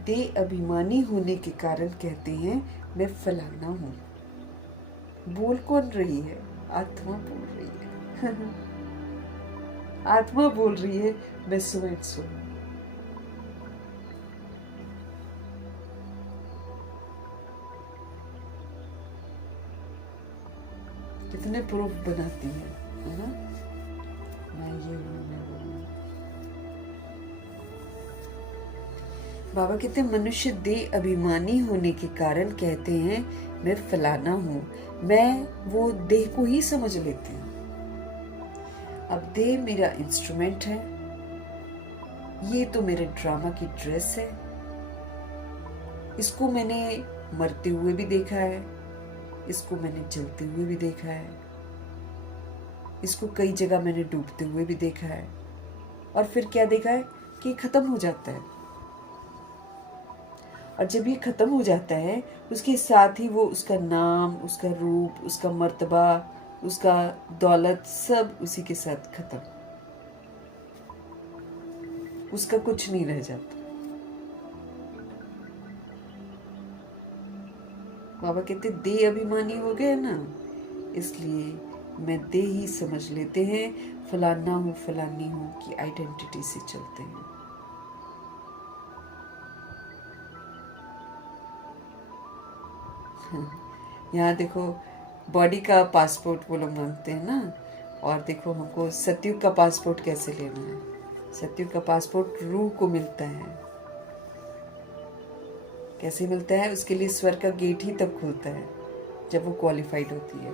देह अभिमानी होने के कारण कहते हैं मैं फलाना हूँ। बोल कौन रही है? आत्मा बोल रही है। आत्मा बोल रही है मैं सो एंड सो। कितने प्रूफ बनाती है ना, मैं ये हूँ मैं वो हूँ। बाबा कहते हैं मनुष्य देह अभिमानी होने के कारण कहते हैं मैं फलाना हूँ, मैं वो देह को ही समझ लेती हूँ। अब देह मेरा इंस्ट्रूमेंट है, ये तो मेरे ड्रामा की ड्रेस है, इसको मैंने मरते हुए भी देखा है, इसको मैंने जलते हुए भी देखा है, इसको कई जगह मैंने डूबते हुए भी देखा है, और फिर क्या देखा है कि खत्म हो जाता है। और जब ये खत्म हो जाता है उसके साथ ही वो उसका नाम, उसका रूप, उसका मर्तबा, उसका दौलत सब उसी के साथ खत्म, उसका कुछ नहीं रह जाता। बाबा कहते देह अभिमानी हो गए ना, इसलिए मैं देह ही समझ लेते हैं, फलाना हूँ फलानी हूँ की आइडेंटिटी से चलते हैं। यहाँ देखो बॉडी का पासपोर्ट वो लोग मांगते हैं ना, और देखो हमको सतयुग का पासपोर्ट कैसे लेना है। सतयुग का पासपोर्ट रूह को मिलता है। कैसे मिलता है? उसके लिए स्वर्ग का गेट ही तब खुलता है जब वो क्वालिफाइड होती है।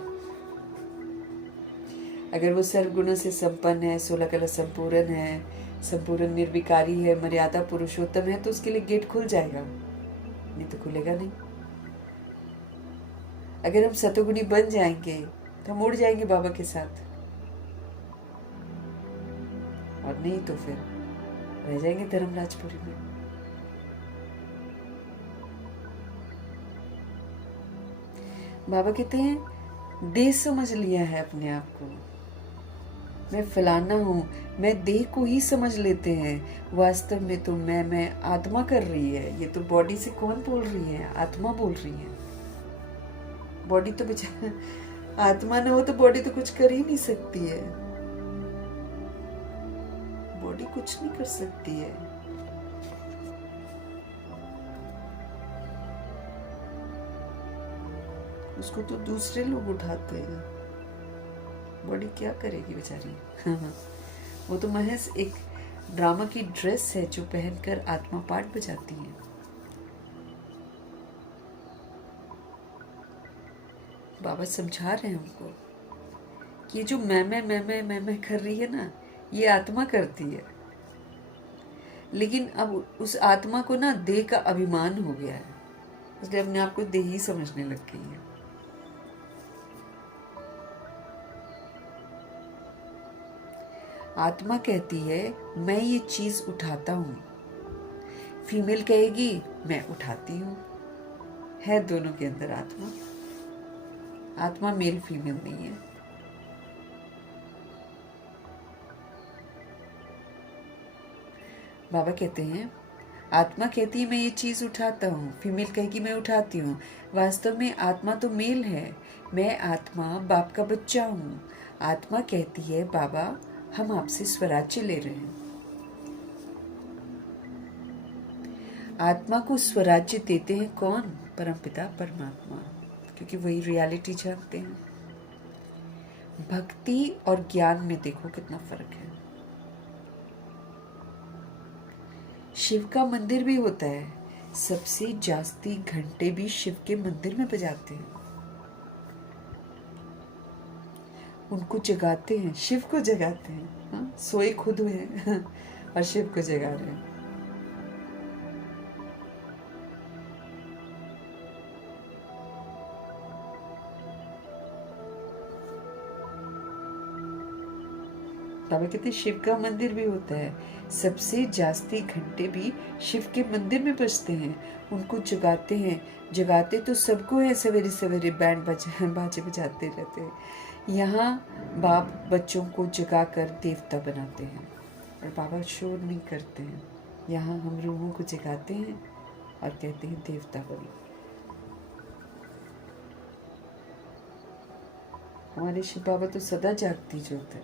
अगर वो सर्वगुणों से संपन्न है, 16 कला संपूर्ण है, संपूर्ण निर्विकारी है, मर्यादा पुरुषोत्तम है, तो उसके लिए गेट खुल जाएगा, नहीं तो खुलेगा नहीं। अगर हम सतोगुणी बन जाएंगे तो हम उड़ जाएंगे बाबा के साथ, और नहीं तो फिर रह जाएंगे धर्मराजपुरी में। बाबा कहते हैं देह समझ लिया है अपने आप को, मैं फलाना हूँ, मैं देह को ही समझ लेते हैं। वास्तव में तो मैं आत्मा कर रही है। ये तो बॉडी से कौन बोल रही है? आत्मा बोल रही है। बॉडी तो बेचारा, आत्मा ना हो तो बॉडी तो कुछ कर ही नहीं सकती है। बॉडी कुछ नहीं कर सकती है। उसको तो दूसरे लोग उठाते हैं। बॉडी क्या करेगी बेचारी? वो तो महज एक ड्रामा की ड्रेस है जो पहनकर आत्मा पाठ बजाती है। बाबा समझा रहे हैं हमको कि ये जो मैं कर रही है ना, ये आत्मा करती है। लेकिन अब उस आत्मा को ना देह का अभिमान हो गया है, इसलिए अपने आप को देह ही समझने लग गई है। आत्मा कहती है मैं ये चीज उठाता हूँ, फीमेल कहेगी मैं उठाती हूँ। है दोनों के अंदर आत्मा। आत्मा मेल फीमेल नहीं है। बाबा कहते हैं आत्मा कहती है मैं ये चीज उठाता हूँ, फीमेल कहेगी मैं उठाती हूँ। वास्तव में आत्मा तो मेल है। मैं आत्मा बाप का बच्चा हूँ। आत्मा कहती है बाबा हम आपसे स्वराज्य ले रहे हैं। आत्मा को स्वराज्य देते हैं कौन? परमपिता परमात्मा, क्योंकि वही रियलिटी जानते हैं। भक्ति और ज्ञान में देखो कितना फर्क है। शिव का मंदिर भी होता है, सबसे जास्ती घंटे भी शिव के मंदिर में बजाते हैं। उनको जगाते हैं, शिव को जगाते हैं। हाँ? सोए खुद हुए हैं और शिव को जगा रहे हैं। बाबा कहते शिव का मंदिर भी होता है, सबसे जास्ती घंटे भी शिव के मंदिर में बजते हैं। उनको जगाते हैं। जगाते तो सबको है, सवेरे सवेरे बैंड बाजे बजाते रहते हैं। यहाँ बाप बच्चों को जगा कर देवता बनाते हैं, और बाबा शोर नहीं करते हैं। यहाँ हम रूहों को जगाते हैं और कहते हैं देवता बनो। हमारे शिव बाबा तो सदा जागती ज्योत है।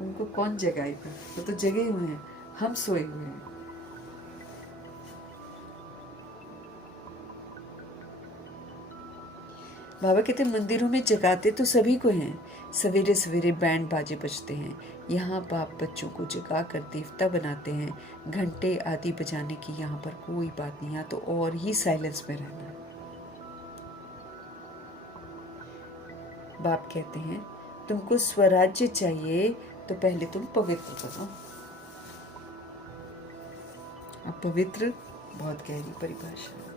उनको कौन जगाएगा, वो तो जगे हुए हैं, हम सोए हुए हैं। बाबा कहते मंदिरों में जगाते तो सभी को हैं, सवेरे सवेरे बैंड बाजे बजते हैं, यहाँ बाप बच्चों को जगा कर देवता बनाते हैं, घंटे आदि बजाने की यहाँ पर कोई बात नहीं, यहाँ तो और ही साइलेंस में रहना है। बाप कहते हैं तुमको स्वराज्य चाहिए तो पहले तुम पवित्र बनो। अब पवित्र बहुत गहरी परिभाषा है।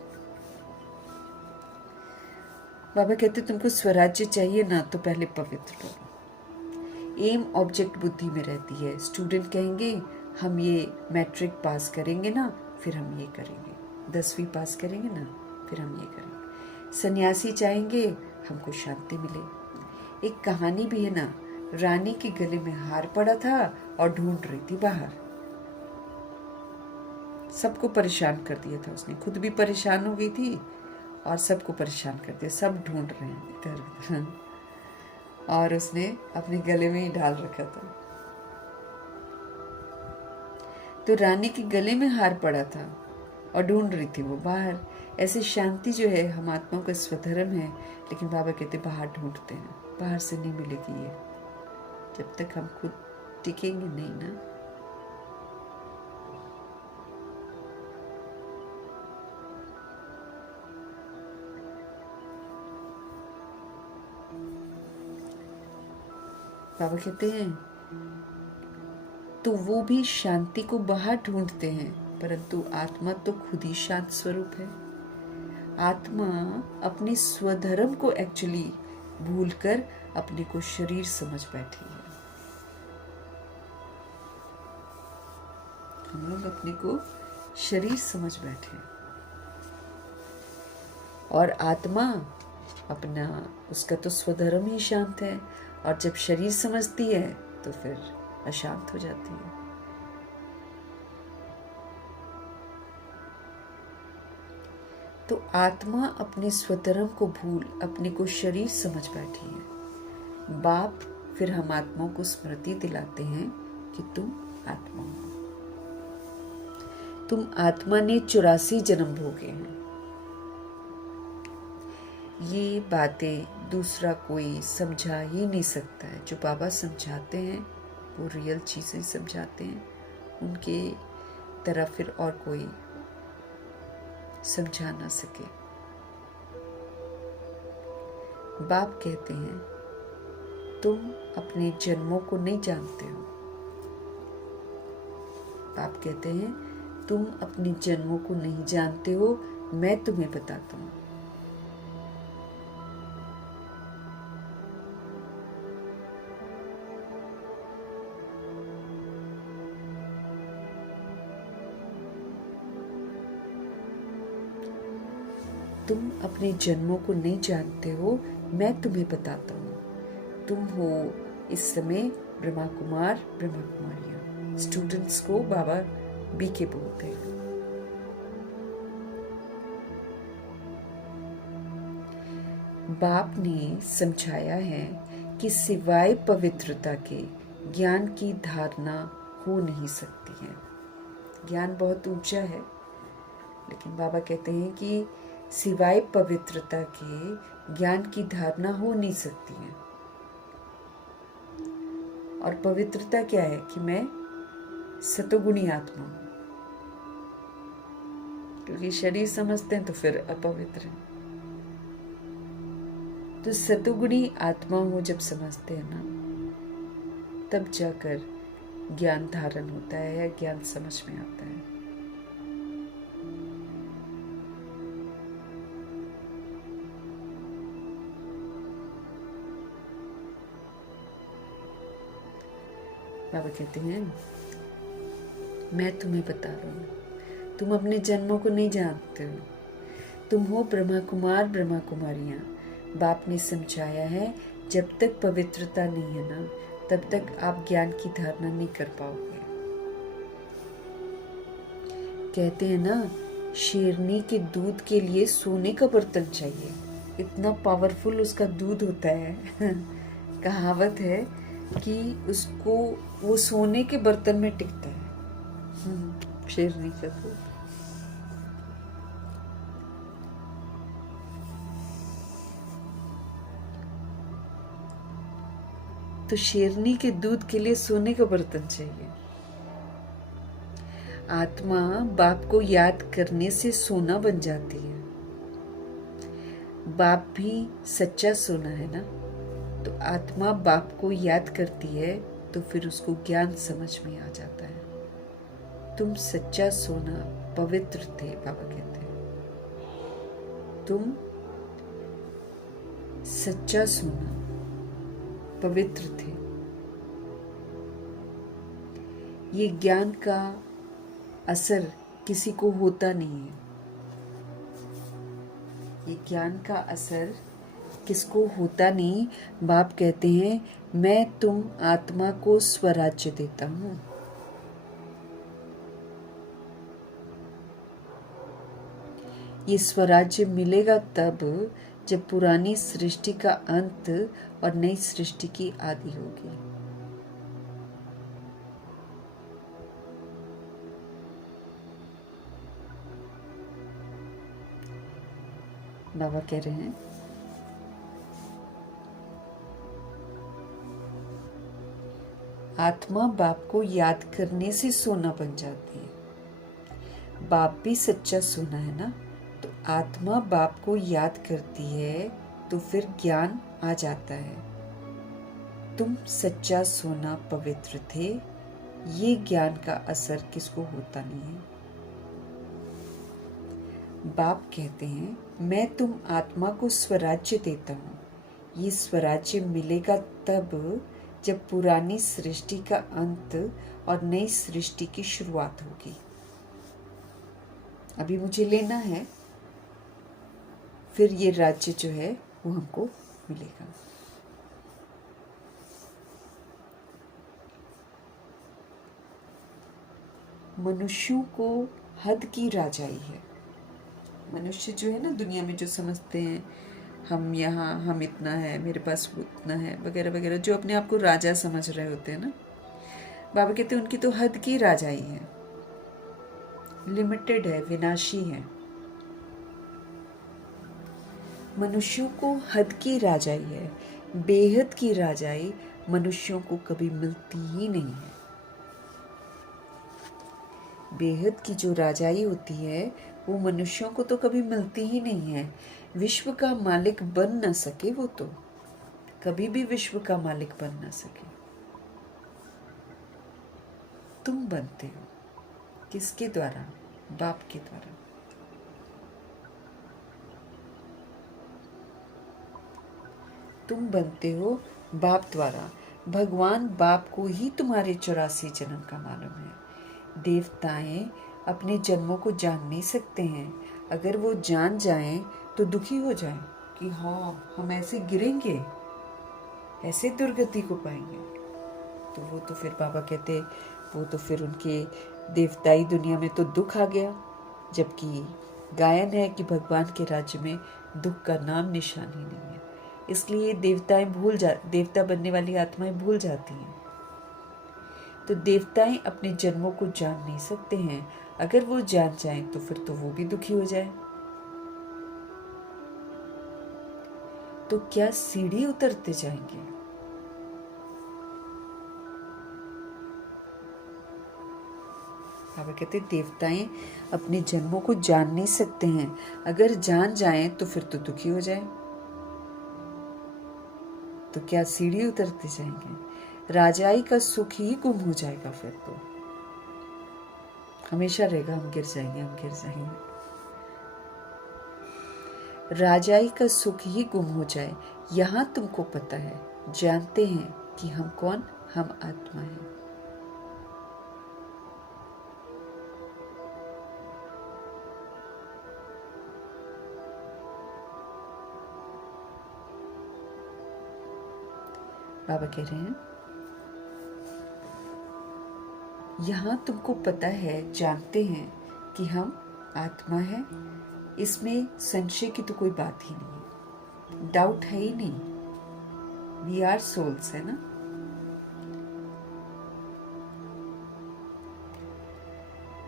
बाबा कहते तुमको स्वराज्य चाहिए ना, तो पहले पवित्र बनो। एम ऑब्जेक्ट बुद्धि में रहती है। स्टूडेंट कहेंगे हम ये मैट्रिक पास करेंगे ना, फिर हम ये करेंगे, 10वीं पास करेंगे ना, फिर हम ये करेंगे। सन्यासी चाहेंगे हमको शांति मिले। एक कहानी भी है ना, रानी के गले में हार पड़ा था और ढूंढ रही थी बाहर। सबको परेशान कर दिया था उसने, खुद भी परेशान हो गई थी और सबको परेशान कर दिया, सब ढूंढ रहे हैं इधर उधर, और उसने अपने गले में ही डाल रखा था। तो रानी के गले में हार पड़ा था और ढूंढ रही थी वो बाहर। ऐसे शांति जो है हम आत्माओं का स्वधर्म है, लेकिन बाबा कहते बाहर ढूंढते हैं, बाहर से नहीं मिलेगी ये, जब तक हम खुद टिकेंगे नहीं ना। बाबा कहते हैं तो वो भी शांति को बाहर ढूंढते हैं, परंतु आत्मा तो खुद ही शांत स्वरूप है। आत्मा अपने स्वधर्म को एक्चुअली भूलकर अपने को शरीर समझ बैठी है। हम लोग अपने को शरीर समझ बैठे हैं और आत्मा अपना, उसका तो स्वधर्म ही शांत है, और जब शरीर समझती है तो फिर अशांत हो जाती है। तो आत्मा अपने स्वधर्म को भूल अपने को शरीर समझ बैठी है। बाप फिर हम आत्माओं को स्मृति दिलाते हैं कि तुम आत्मा हो, तुम आत्मा ने 84 जन्म भोगे हैं। ये बातें दूसरा कोई समझा ही नहीं सकता है। जो बाबा समझाते हैं वो रियल चीज़ें समझाते हैं, उनके तरह फिर और कोई समझा ना सके। बाप कहते हैं तुम अपने जन्मों को नहीं जानते हो। बाप कहते हैं तुम अपने जन्मों को नहीं जानते हो, मैं तुम्हें बताता हूँ। तुम अपने जन्मों को नहीं जानते हो, मैं तुम्हें बताता हूँ। तुम हो इस समय ब्रह्मा कुमार ब्रह्मा कुमारियाँ। स्टूडेंट्स को बाबा बीके बोलते हैं। बाप ने समझाया है कि सिवाय पवित्रता के ज्ञान की धारणा हो नहीं सकती है। ज्ञान बहुत ऊंचा है, लेकिन बाबा कहते हैं कि सिवाय पवित्रता के ज्ञान की धारणा हो नहीं सकती है। और पवित्रता क्या है कि मैं सतोगुणी आत्मा हूं, क्योंकि शरीर समझते हैं तो फिर अपवित्र है। तो सतोगुणी आत्मा हो जब समझते हैं ना, तब जाकर ज्ञान धारण होता है या ज्ञान समझ में आता है। बाबा कहते हैं मैं तुम्हें बता रहा हूँ, तुम अपने जन्मों को नहीं जानते हो। तुम हो ब्रह्मा कुमार ब्रह्मा कुमारियाँ। बाप ने समझाया है जब तक पवित्रता नहीं है ना, तब तक आप ज्ञान की धारणा नहीं कर पाओगे। कहते हैं ना, शेरनी के दूध के लिए सोने का बर्तन चाहिए, इतना पावरफुल उसका दूध होता है। कहावत है कि उसको वो सोने के बर्तन में टिकता है। शेरनी का दूध। तो शेरनी के दूध के लिए सोने का बर्तन चाहिए। आत्मा बाप को याद करने से सोना बन जाती है। बाप भी सच्चा सोना है ना, तो आत्मा बाप को याद करती है तो फिर उसको ज्ञान समझ में आ जाता है। तुम सच्चा सोना पवित्र थे, बाबा कहते हैं। तुम सच्चा सोना पवित्र थे। ये ज्ञान का असर किसी को होता नहीं है। ये ज्ञान का असर किसको होता नहीं। बाप कहते हैं, मैं तुम आत्मा को स्वराज्य देता हूं। ये स्वराज्य मिलेगा तब जब पुरानी सृष्टि का अंत और नई सृष्टि की आदि होगी। बाबा कह रहे हैं, आत्मा बाप को याद करने से सोना बन जाती है। बाप भी सच्चा सोना है ना, तो आत्मा बाप को याद करती है तो फिर ज्ञान आ जाता है। तुम सच्चा सोना पवित्र थे। ये ज्ञान का असर किसको होता नहीं है। बाप कहते हैं, मैं तुम आत्मा को स्वराज्य देता हूं। ये स्वराज्य मिलेगा तब जब पुरानी सृष्टि का अंत और नई सृष्टि की शुरुआत होगी। अभी मुझे लेना है, फिर ये राज्य जो है वो हमको मिलेगा। मनुष्यों को हद की राजाई है। मनुष्य जो है ना, दुनिया में जो समझते हैं हम यहाँ, हम इतना है, मेरे पास वो इतना है, वगैरह वगैरह, जो अपने आप को राजा समझ रहे होते हैं ना, बाबा कहते हैं उनकी तो हद की राजाई है, लिमिटेड है, विनाशी है। मनुष्यों को हद की राजाई है। बेहद की राजाई मनुष्यों को कभी मिलती ही नहीं है। बेहद की जो राजाई होती है वो मनुष्यों को तो कभी मिलती ही नहीं है। विश्व का मालिक बन न सके वो तो कभी भी विश्व का मालिक बन न सके। तुम बनते हो किसके द्वारा? बाप के द्वारा। तुम बनते हो बाप द्वारा। भगवान बाप को ही तुम्हारे 84 जन्म का मालूम है। देवताएं अपने जन्मों को जान नहीं सकते हैं। अगर वो जान जाएं तो दुखी हो जाएं कि हाँ, हम ऐसे गिरेंगे, ऐसे दुर्गति को पाएंगे। तो वो तो फिर बाबा कहते, वो तो फिर उनके देवताई दुनिया में तो दुख आ गया। जबकि गायन है कि भगवान के राज्य में दुख का नाम निशान ही नहीं है। इसलिए देवता बनने वाली आत्माएं भूल जाती हैं। तो देवताएं अपने जन्मों को जान नहीं सकते हैं। अगर वो जान जाएं तो फिर तो वो भी दुखी हो जाए। तो क्या सीढ़ी उतरते जाएंगे? बाबा कहते देवताएं अपने जन्मों को जान नहीं सकते हैं। अगर जान जाएं तो फिर तो दुखी हो जाए। तो क्या सीढ़ी उतरते जाएंगे? राजाई का सुख ही गुम हो जाएगा। फिर तो हमेशा रहेगा, हम गिर जाएंगे, हम गिर जाएंगे। राजाई का सुख ही गुम हो जाए। यहां तुमको पता है, जानते हैं कि हम कौन? हम आत्मा हैं। बाबा कह रहे हैं, यहां तुमको पता है, जानते हैं कि हम आत्मा है। इसमें संशय की तो कोई बात ही नहीं, डाउट है ही नहीं। वी आर सोल्स, है ना।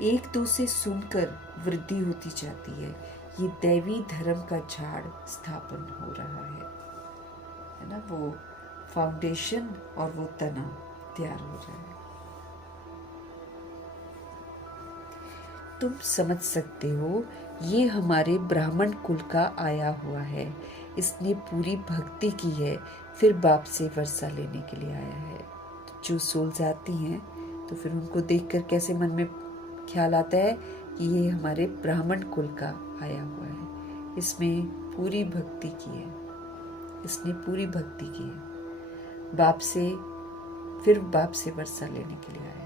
एक दो से सुनकर वृद्धि होती जाती है। ये दैवी धर्म का झाड़ स्थापन हो रहा है ना। वो फाउंडेशन और वो तना तैयार हो रहा है। तुम समझ सकते हो, ये हमारे ब्राह्मण कुल का आया हुआ है। इसने पूरी भक्ति की है, फिर बाप से वर्षा लेने के लिए आया है। जो सोल्स आती हैं तो फिर उनको देखकर कैसे मन में ख्याल आता है कि ये हमारे ब्राह्मण कुल का आया हुआ है। इसमें पूरी भक्ति की है, इसने पूरी भक्ति की है। फिर बाप से वर्षा लेने के लिए आया है।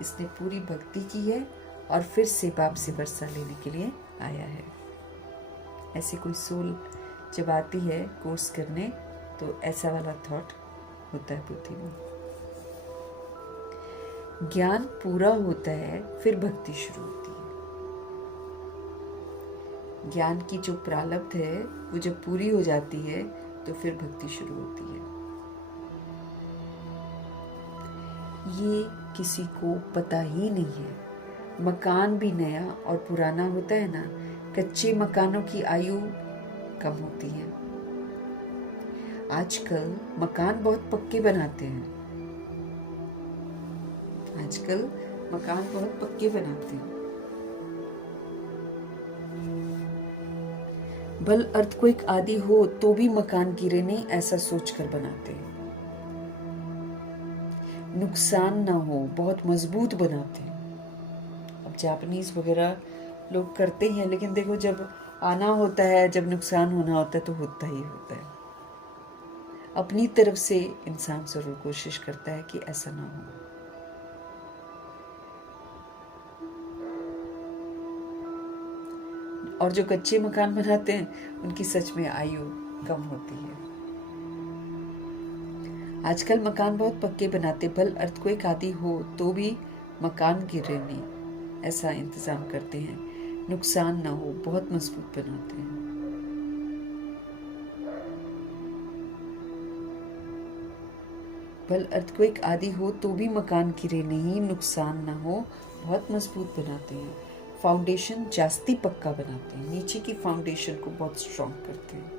इसने पूरी भक्ति की है और फिर से बाप से वर्षा लेने के लिए आया है। ऐसे कोई सोल जब आती है कोर्स करने तो ऐसा वाला थॉट होता है बुद्धि में। ज्ञान पूरा होता है फिर भक्ति शुरू होती है। ज्ञान की जो प्रारब्ध है वो जब पूरी हो जाती है तो फिर भक्ति शुरू होती है। ये किसी को पता ही नहीं है। मकान भी नया और पुराना होता है ना, कच्चे मकानों की आयु कम होती है। आजकल मकान बहुत पक्के बनाते हैं। भल अर्थक्वेक आदि हो तो भी मकान गिरे नहीं, ऐसा सोचकर बनाते हैं। नुकसान ना हो, बहुत मजबूत बनाते हैं। अब जापानीज वगैरह लोग करते हैं, लेकिन देखो जब आना होता है, जब नुकसान होना होता है तो होता ही होता है। अपनी तरफ से इंसान जरूर कोशिश करता है कि ऐसा ना हो। और जो कच्चे मकान बनाते हैं उनकी सच में आयु कम होती है। आजकल मकान बहुत पक्के बनाते, भल अर्थक्वेक आदि हो तो भी मकान गिरे नहीं, ऐसा इंतजाम करते हैं। नुकसान ना हो, बहुत मजबूत बनाते हैं। भल अर्थक्वेक आदि हो तो भी मकान गिरे नहीं, नुकसान ना हो, बहुत मजबूत बनाते हैं। फाउंडेशन जास्ती पक्का बनाते हैं, नीचे की फाउंडेशन को बहुत स्ट्रॉन्ग करते हैं।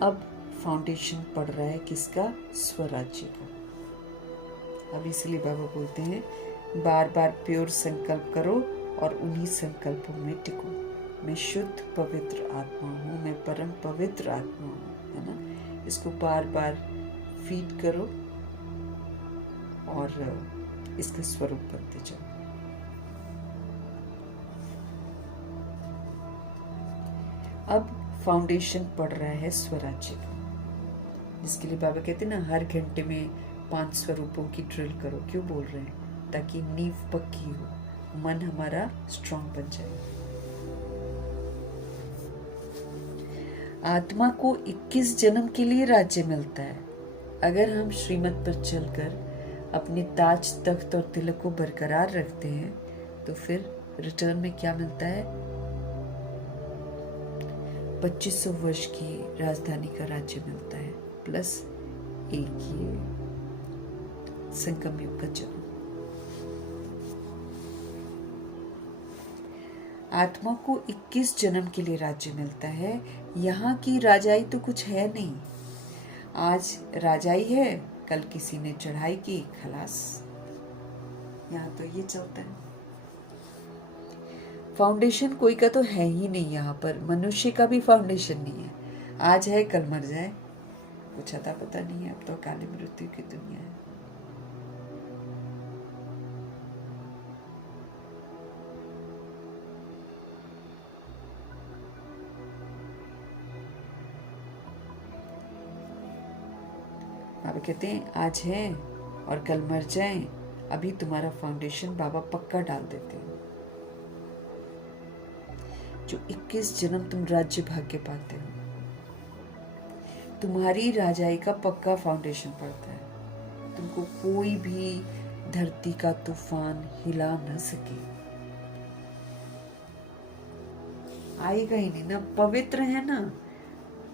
अब फाउंडेशन पड़ रहा है किसका? स्वराज्य का। अब इसलिए बाबा बोलते हैं बार बार प्योर संकल्प करो और उन्हीं संकल्पों में टिको। मैं शुद्ध पवित्र आत्मा हूँ, मैं परम पवित्र आत्मा हूँ, है ना। इसको बार बार फीड करो और इसका स्वरूप बनते जाओ। अब फाउंडेशन पड़ रहा है स्वराज्य का, जिसके लिए बाबा कहते हैं ना हर घंटे में 5 स्वरूपों की ड्रिल करो। क्यों बोल रहे हैं? ताकि नींव पक्की हो, मन हमारा स्ट्रांग बन जाए। आत्मा को 21 जन्म के लिए राज्य मिलता है। अगर हम श्रीमत पर चलकर अपने ताज तख्त और तिलक को बरकरार रखते हैं तो फिर रिटर्न में क्या मिलता है? 2500 वर्ष की राजधानी का राज्य मिलता है, प्लस एक ये संगम युग का जन्म। आत्मा को 21 जन्म के लिए राज्य मिलता है। यहाँ की राजाई तो कुछ है नहीं। आज राजाई है, कल किसी ने चढ़ाई की, खलास। यहाँ तो ये चलता है। फाउंडेशन कोई का तो है ही नहीं। यहाँ पर मनुष्य का भी फाउंडेशन नहीं है। आज है कल मर जाए, कुछ अता पता नहीं है। अब तो काली मृत्यु की दुनिया है। बाबा कहते हैं आज है और कल मर जाएं। अभी तुम्हारा फाउंडेशन बाबा पक्का डाल देते हैं। जो 21 जन्म तुम राज्य भाग्य पाते हो, तुम्हारी राजाई का पक्का फाउंडेशन पड़ता है। तुमको कोई भी धरती का तूफान हिला न सके। आएगा ही नहीं ना, पवित्र है ना।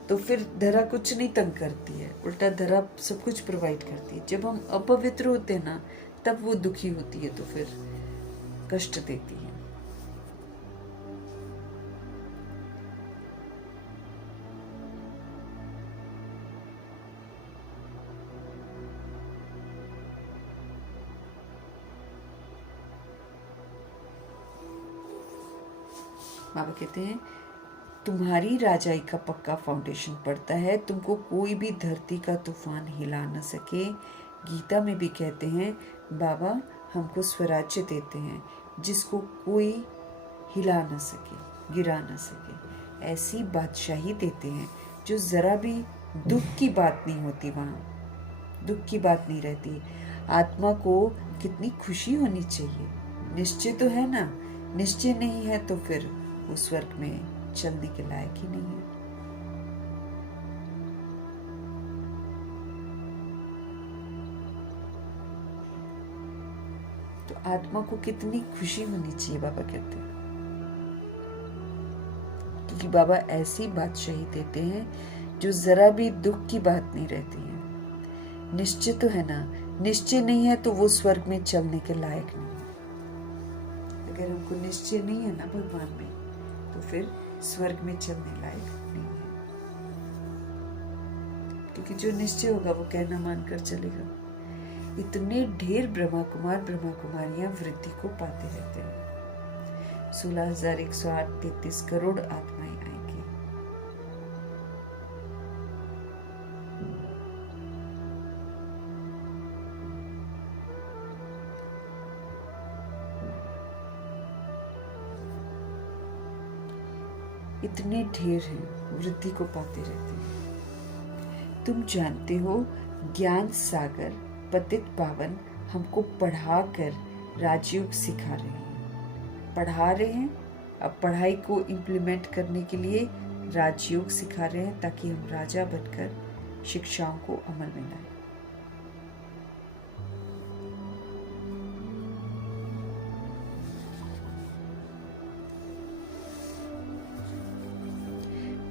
तो फिर धरा कुछ नहीं तंग करती है, उल्टा धरा सब कुछ प्रोवाइड करती है। जब हम अपवित्र होते हैं ना, तब वो दुखी होती है, तो फिर कष्ट देती है। बाबा कहते हैं तुम्हारी राजाई का पक्का फाउंडेशन पड़ता है, तुमको कोई भी धरती का तूफान हिला न सके। गीता में भी कहते हैं बाबा हमको स्वराज्य देते हैं जिसको कोई हिला न सके, गिरा न सके। ऐसी बादशाही देते हैं जो ज़रा भी दुख की बात नहीं होती, वहाँ दुख की बात नहीं रहती। आत्मा को कितनी खुशी होनी चाहिए। निश्चय तो है ना, निश्चय नहीं है तो फिर वो स्वर्ग में चलने के लायक ही नहीं है। तो आत्मा को कितनी खुशी होनी चाहिए, बाबा कहते हैं, क्योंकि बाबा ऐसी बादशाही देते हैं जो जरा भी दुख की बात नहीं रहती है। निश्चय तो है ना, निश्चय नहीं है तो वो स्वर्ग में चलने के लायक नहीं है। अगर हमको निश्चय नहीं है ना भगवान में, तो फिर स्वर्ग में चलने लायक नहीं है। क्योंकि जो निश्चय होगा वो कहना मानकर चलेगा। इतने ढेर ब्रह्मा कुमार ब्रह्मा कुमारियां वृद्धि को पाते रहते हैं। 16,108 करोड़ आत्माएं आएंगी। इतने ढेर हैं, वृद्धि को पाते रहते हैं। तुम जानते हो ज्ञान सागर पतित पावन हमको पढ़ाकर राजयोग सिखा रहे हैं। पढ़ा रहे हैं, अब पढ़ाई को इम्प्लीमेंट करने के लिए राजयोग सिखा रहे हैं, ताकि हम राजा बनकर शिक्षाओं को अमल में लाएं।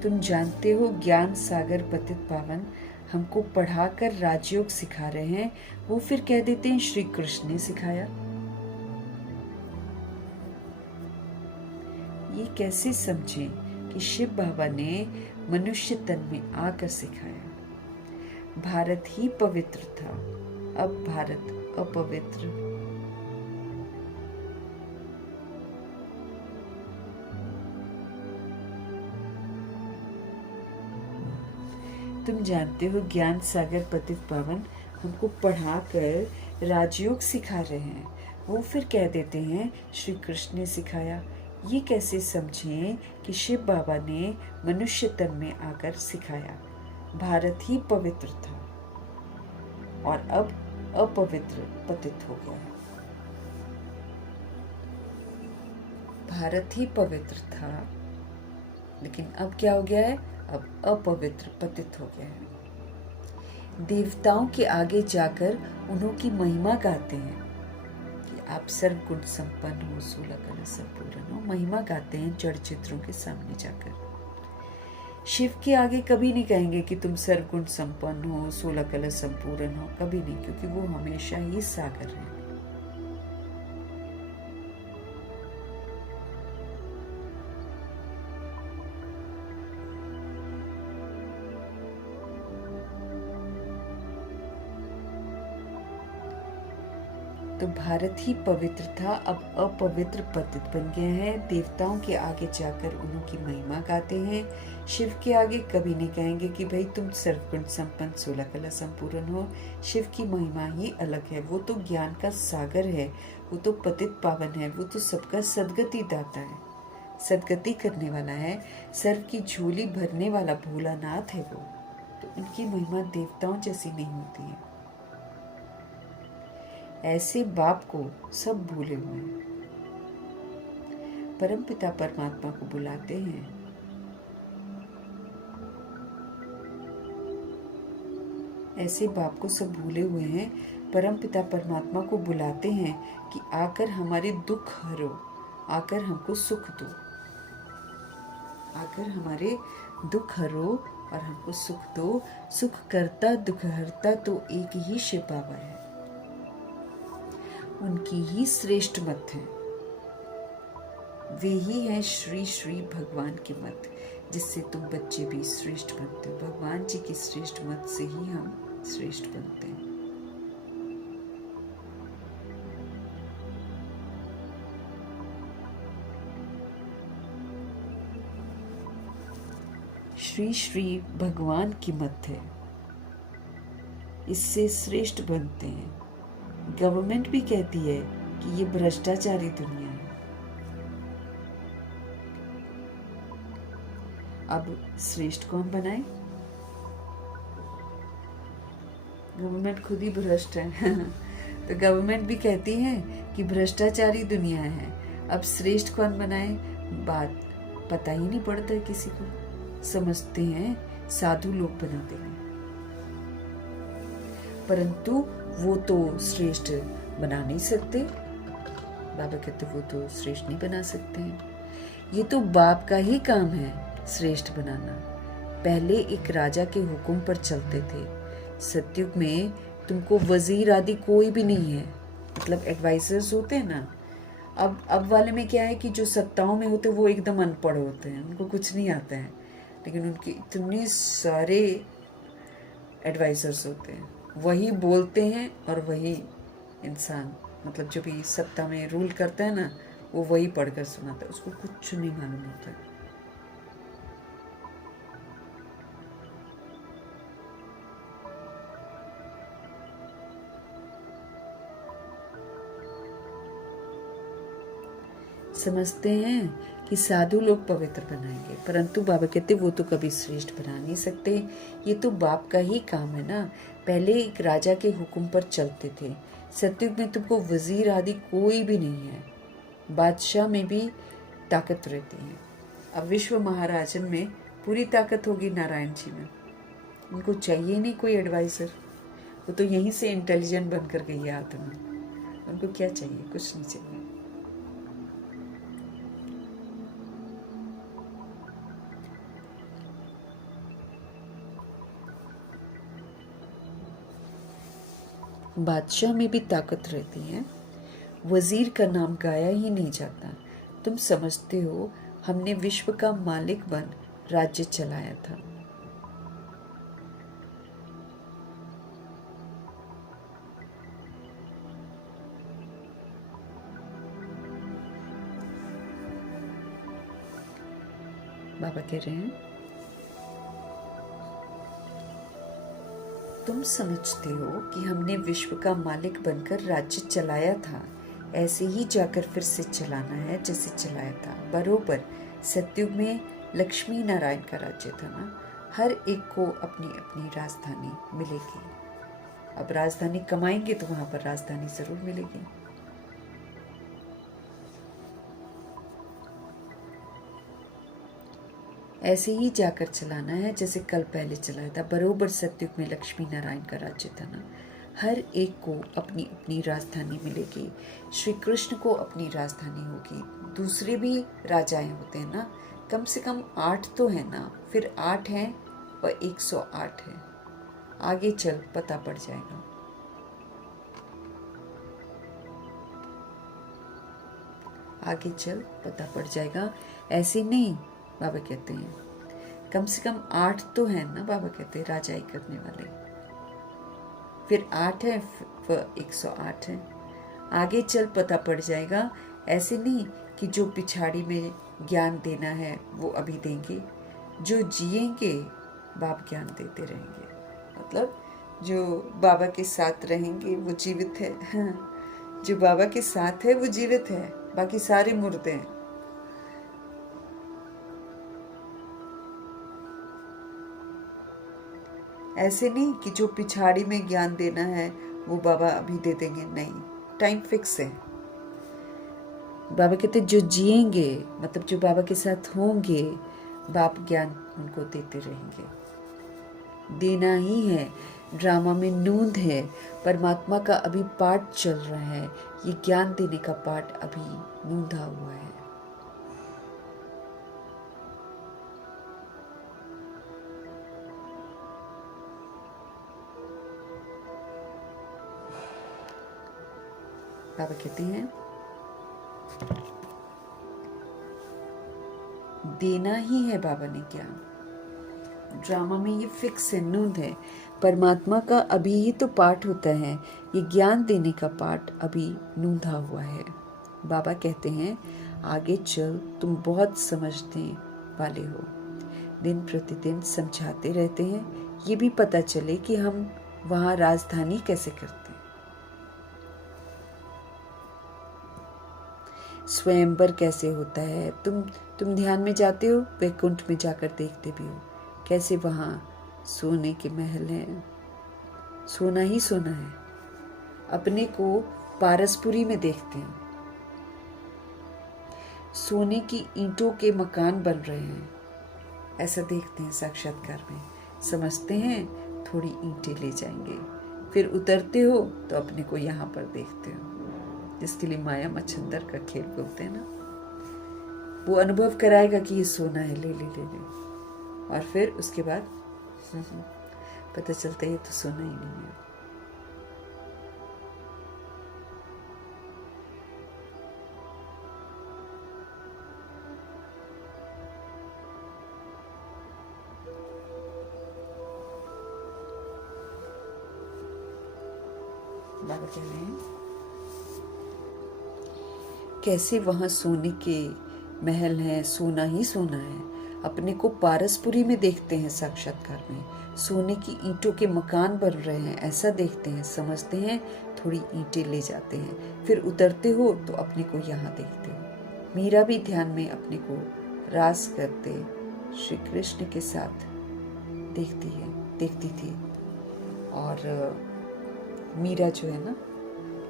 तुम जानते हो ज्ञान सागर पतित पावन हमको पढ़ाकर राजयोग सिखा रहे हैं। वो फिर कह देते हैं श्री कृष्ण ने सिखाया। ये कैसे समझें कि शिव बाबा ने मनुष्य तन में आकर सिखाया। भारत ही पवित्र था, अब भारत अपवित्र। तुम जानते हो ज्ञान सागर पतित पावन हमको पढ़ाकर राजयोग सिखा रहे हैं। वो फिर कह देते हैं श्री कृष्ण ने सिखाया। ये कैसे समझें कि शिव बाबा ने मनुष्य तन में आकर सिखाया। भारत ही पवित्र था और अब अपवित्र पतित हो गया है। भारत ही पवित्र था, लेकिन अब क्या हो गया है, अब अपवित्र पतित हो गया है। देवताओं के आगे जाकर उन्हों की महिमा गाते हैं कि आप सर्वगुण संपन्न हो, 16 कला संपूर्ण हो। महिमा गाते हैं जड़ चित्रों के सामने जाकर। शिव के आगे कभी नहीं कहेंगे कि तुम सर्वगुण संपन्न हो, 16 कला संपूर्ण हो, कभी नहीं, क्योंकि वो हमेशा ही सागर है। तो भारत ही पवित्र था, अब अपवित्र पतित बन गया है। देवताओं के आगे जाकर उन्हों की महिमा गाते हैं। शिव के आगे कभी नहीं कहेंगे कि भाई तुम सर्वगुण संपन्न 16 कला संपूर्ण हो। शिव की महिमा ही अलग है। वो तो ज्ञान का सागर है, वो तो पतित पावन है, वो तो सबका सदगति दाता है, सदगति करने वाला है, सर्व की झोली भरने वाला भोलानाथ है वो। तो उनकी महिमा देवताओं जैसी नहीं होती है। ऐसे बाप को सब भूले हुए हैं। परमपिता परमात्मा को बुलाते हैं। ऐसे बाप को सब भूले हुए हैं। परमपिता परमात्मा को बुलाते हैं कि आकर हमारे दुख हरो, आकर हमको सुख दो, आकर हमारे दुख हरो और हमको सुख दो। सुख करता दुख हरता तो एक ही शिव बाबा है, उनकी ही श्रेष्ठ मत है। वे ही है श्री श्री भगवान की मत, जिससे तुम बच्चे भी श्रेष्ठ बनते हो। भगवान जी की श्रेष्ठ मत से ही हम श्रेष्ठ बनते हैं। श्री श्री भगवान की मत है, इससे श्रेष्ठ बनते हैं। गवर्नमेंट भी कहती है कि ये भ्रष्टाचारी दुनिया है। अब श्रेष्ठ कौन बनाए? गवर्नमेंट खुद ही भ्रष्ट है तो गवर्नमेंट भी कहती है कि भ्रष्टाचारी दुनिया है। अब श्रेष्ठ कौन बनाए? बात पता ही नहीं पड़ता किसी को। समझते हैं साधु लोग बनाते हैं, परंतु वो तो श्रेष्ठ बना नहीं सकते। बाबा कहते वो तो श्रेष्ठ नहीं बना सकते हैं। ये तो बाप का ही काम है श्रेष्ठ बनाना। पहले एक राजा के हुक्म पर चलते थे। सतयुग में तुमको वजीर आदि कोई भी नहीं है, मतलब एडवाइजर्स होते हैं ना। अब वाले में क्या है कि जो सत्ताओं में होते वो एकदम अनपढ़ होते हैं, उनको कुछ नहीं आता है, लेकिन उनके इतने सारे एडवाइजर्स होते हैं, वही बोलते हैं और वही इंसान, मतलब जो भी सत्ता में रूल करता है ना, वो वही पढ़कर सुनाता है, उसको कुछ नहीं मालूम होता है। समझते हैं कि साधु लोग पवित्र बनाएंगे, परंतु बाबा कहते वो तो कभी श्रेष्ठ बना नहीं सकते। ये तो बाप का ही काम है ना। पहले एक राजा के हुक्म पर चलते थे। सतयुग में तुमको वजीर आदि कोई भी नहीं है, बादशाह में भी ताकत रहती है। अब विश्व महाराजन में पूरी ताकत होगी नारायण जी में। उनको चाहिए नहीं कोई एडवाइज़र, वो तो यहीं से इंटेलिजेंट बन कर गई है आत्मा। उनको क्या चाहिए? कुछ नहीं चाहिए। बादशाह में भी ताकत रहती है। वजीर का नाम गाया ही नहीं जाता। तुम समझते हो हमने विश्व का मालिक बन राज्य चलाया था। बाबा कह रहे हैं तुम समझते हो कि हमने विश्व का मालिक बनकर राज्य चलाया था, ऐसे ही जाकर फिर से चलाना है जैसे चलाया था। बरोबर सतयुग में लक्ष्मी नारायण का राज्य था ना। हर एक को अपनी अपनी राजधानी मिलेगी। अब राजधानी कमाएंगे तो वहां पर राजधानी जरूर मिलेगी। ऐसे ही जाकर चलाना है जैसे कल पहले चलाया था। बरोबर सतयुग में लक्ष्मी नारायण का राज्य था ना। हर एक को अपनी अपनी राजधानी मिलेगी। श्री कृष्ण को अपनी राजधानी होगी। दूसरे भी राजाएं होते हैं ना, कम से कम 8 तो है ना, फिर 8 हैं और 108 है। आगे चल पता पड़ जाएगा। आगे चल पता पड़ जाएगा। ऐसे नहीं, बाबा कहते हैं कम से कम 8 तो है ना। बाबा कहते हैं राजाई करने वाले, फिर 8 है, फिर 108 है। आगे चल पता पड़ जाएगा। ऐसे नहीं कि जो पिछाड़ी में ज्ञान देना है वो अभी देंगे, जो जिएंगे बाप ज्ञान देते रहेंगे। मतलब जो बाबा के साथ रहेंगे वो जीवित है। जो बाबा के साथ है वो जीवित है, बाकी सारे मुर्दे हैं। ऐसे नहीं कि जो पिछाड़ी में ज्ञान देना है वो बाबा अभी दे देंगे, नहीं, टाइम फिक्स है। बाबा कहते जो जिएंगे, मतलब जो बाबा के साथ होंगे, बाप ज्ञान उनको देते रहेंगे। देना ही है। ड्रामा में नूंद है। परमात्मा का अभी पाठ चल रहा है। ये ज्ञान देने का पाठ अभी नूंदा हुआ है। बाबा कहते हैं देना ही है बाबा ने ज्ञान। ड्रामा में ये फिक्स है, नूंद है। परमात्मा का अभी ही तो पाठ होता है, ये ज्ञान देने का पाठ अभी नूंधा हुआ है। बाबा कहते हैं आगे चल तुम बहुत समझने वाले हो, दिन प्रतिदिन समझाते रहते हैं, ये भी पता चले कि हम वहाँ राजधानी कैसे करते हैं, स्वयंवर कैसे होता है। तुम ध्यान में जाते हो, वैकुंठ में जाकर देखते भी हो कैसे वहाँ सोने के महल हैं, सोना ही सोना है। अपने को पारसपुरी में देखते हैं, सोने की ईंटों के मकान बन रहे हैं, ऐसा देखते हैं साक्षात्कार में। समझते हैं थोड़ी ईंटें ले जाएंगे, फिर उतरते हो तो अपने को यहाँ पर देखते हो, जिसके लिए माया मच्छंदर का खेल बोलते हैं ना। वो अनुभव कराएगा कि ये सोना है, ले ले ले ले, और फिर उसके बाद पता चलता है ये तो सोना ही नहीं है। बाबा कह रहे हैं कैसे वहां सोने के महल हैं, सोना ही सोना है। अपने को पारसपुरी में देखते हैं साक्षात्कार में, सोने की ईंटों के मकान बन रहे हैं, ऐसा देखते हैं। समझते हैं थोड़ी ईंटें ले जाते हैं, फिर उतरते हो तो अपने को यहाँ देखते हो। मीरा भी ध्यान में अपने को रास करते श्री कृष्ण के साथ देखती थी। और मीरा जो है ना,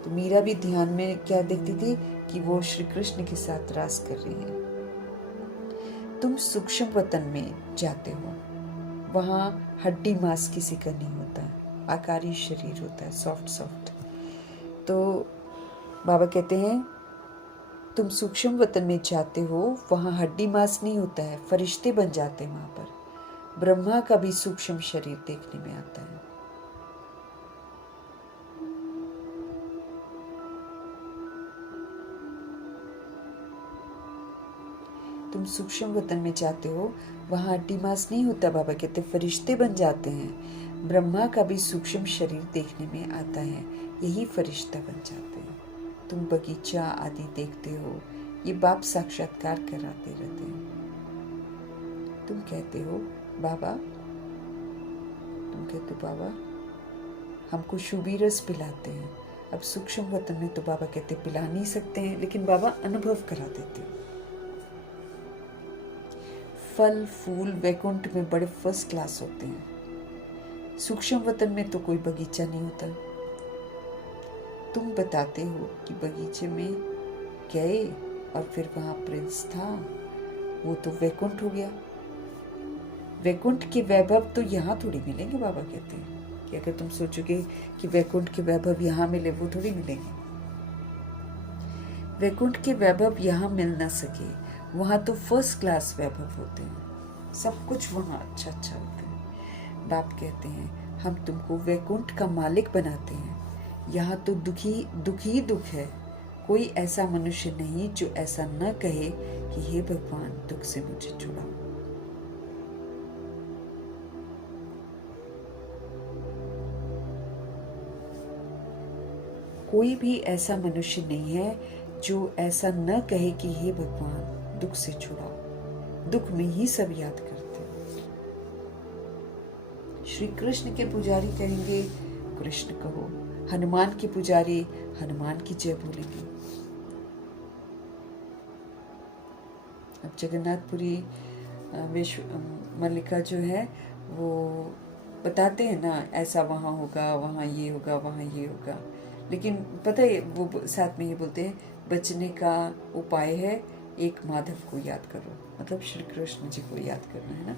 तो मीरा भी ध्यान में क्या देखती थी कि वो श्री कृष्ण के साथ रास कर रही है। तुम सूक्ष्म वतन में जाते हो, वहाँ हड्डी मांस किसी का नहीं होता है, आकारी शरीर होता है, सॉफ्ट। तो बाबा कहते हैं तुम सूक्ष्म वतन में जाते हो, वहाँ हड्डी मांस नहीं होता है, फरिश्ते बन जाते हैं वहाँ पर। ब्रह्मा का भी सूक्ष्म शरीर देखने में आता है। तुम सूक्ष्म वतन में जाते हो, वहाँ हड्डी मांस नहीं होता। बाबा कहते फरिश्ते बन जाते हैं। ब्रह्मा का भी सूक्ष्म शरीर देखने में आता है, यही फरिश्ता बन जाते हैं। तुम बगीचा आदि देखते हो, ये बाप साक्षात्कार कराते रहते हैं। तुम कहते हो बाबा हमको शुभी रस पिलाते हैं। अब सूक्ष्म वतन में तो बाबा कहते पिला नहीं सकते हैं, लेकिन बाबा अनुभव करा देते हैं। फल फूल वैकुंठ में बड़े फर्स्ट क्लास होते हैं, सूक्ष्म वतन में तो कोई बगीचा नहीं होता। तुम बताते हो कि बगीचे में गए और फिर वहां प्रिंस था, वो तो वैकुंठ हो गया। वैकुंठ के वैभव तो यहाँ थोड़ी मिलेंगे। बाबा कहते हैं कि अगर तुम सोचोगे कि वैकुंठ के वैभव यहाँ मिले, वो थोड़ी मिलेंगे। वैकुंठ के वैभव यहाँ मिल ना सके, वहाँ तो फर्स्ट क्लास वैभव होते हैं, सब कुछ वहाँ अच्छा होता है। बाप कहते हैं हम तुमको वैकुंठ का मालिक बनाते हैं, यहाँ तो दुखी दुख है। कोई ऐसा मनुष्य नहीं जो ऐसा न कहे कि हे भगवान दुख से मुझे छुड़ाओ। कोई भी ऐसा मनुष्य नहीं है जो ऐसा न कहे कि हे भगवान दुख से छुड़ाओ। दुख में ही सब याद करते हैं। श्री कृष्ण के पुजारी कहेंगे कृष्ण कहो, हनुमान के पुजारी हनुमान की जय बोलेंगे। अब जगन्नाथपुरी विश्व मल्लिका जो है वो बताते हैं ना, ऐसा वहाँ होगा, वहाँ ये होगा, वहाँ ये होगा। लेकिन पता है वो साथ में ये बोलते हैं बचने का उपाय है एक माधव को याद करो, मतलब श्री कृष्ण जी को याद करना है ना।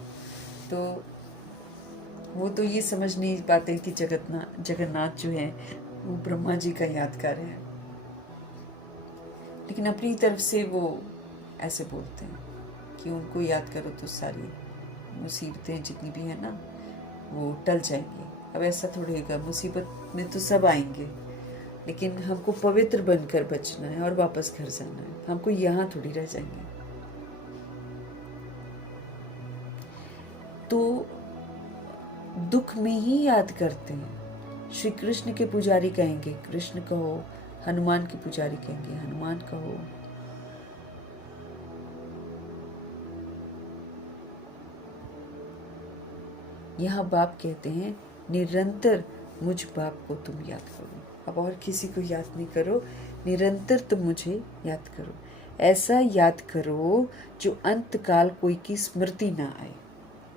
तो वो तो ये समझ नहीं पाते कि जगन्नाथ जो है वो ब्रह्मा जी का यादगार है, लेकिन अपनी तरफ से वो ऐसे बोलते हैं कि उनको याद करो तो सारी मुसीबतें जितनी भी है ना वो टल जाएंगी। अब ऐसा थोड़ी होगा, मुसीबत में तो सब आएंगे, लेकिन हमको पवित्र बनकर बचना है और वापस घर जाना है। हमको यहाँ थोड़ी रह जाएंगे। तो दुख में ही याद करते हैं। श्री कृष्ण के पुजारी कहेंगे कृष्ण कहो, हनुमान के पुजारी कहेंगे हनुमान कहो। यहाँ बाप कहते हैं निरंतर मुझ बाप को तुम याद करो। अब और किसी को याद नहीं करो, निरंतर तुम मुझे याद करो। ऐसा याद करो जो अंत काल कोई की स्मृति ना आए।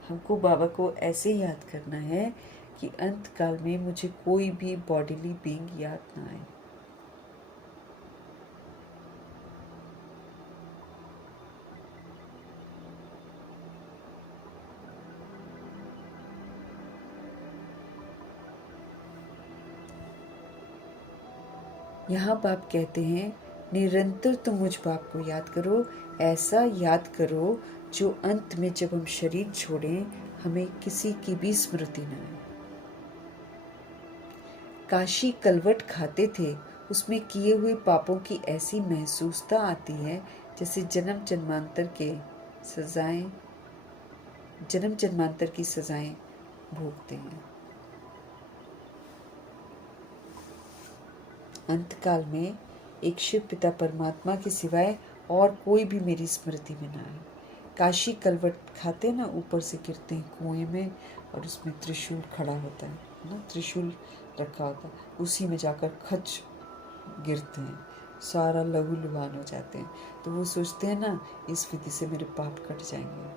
हमको बाबा को ऐसे याद करना है कि अंत काल में मुझे कोई भी बॉडीली बीइंग याद ना आए। यहाँ बाप कहते हैं निरंतर तुम मुझ बाप को याद करो। ऐसा याद करो जो अंत में जब हम शरीर छोड़ें हमें किसी की भी स्मृति न आए। काशी कलवट खाते थे, उसमें किए हुए पापों की ऐसी महसूसता आती है जैसे जन्म जन्मांतर की सजाएं भोगते हैं। अंतकाल में एक शिव पिता परमात्मा के सिवाय और कोई भी मेरी स्मृति में ना आए। काशी कलवट खाते ना, ऊपर से गिरते हैं कुएं में और उसमें त्रिशूल खड़ा होता है ना, त्रिशूल रखा होता है, उसी में जाकर खच गिरते हैं, सारा लहू लुहान हो जाते हैं। तो वो सोचते हैं ना इस विधि से मेरे पाप कट जाएंगे,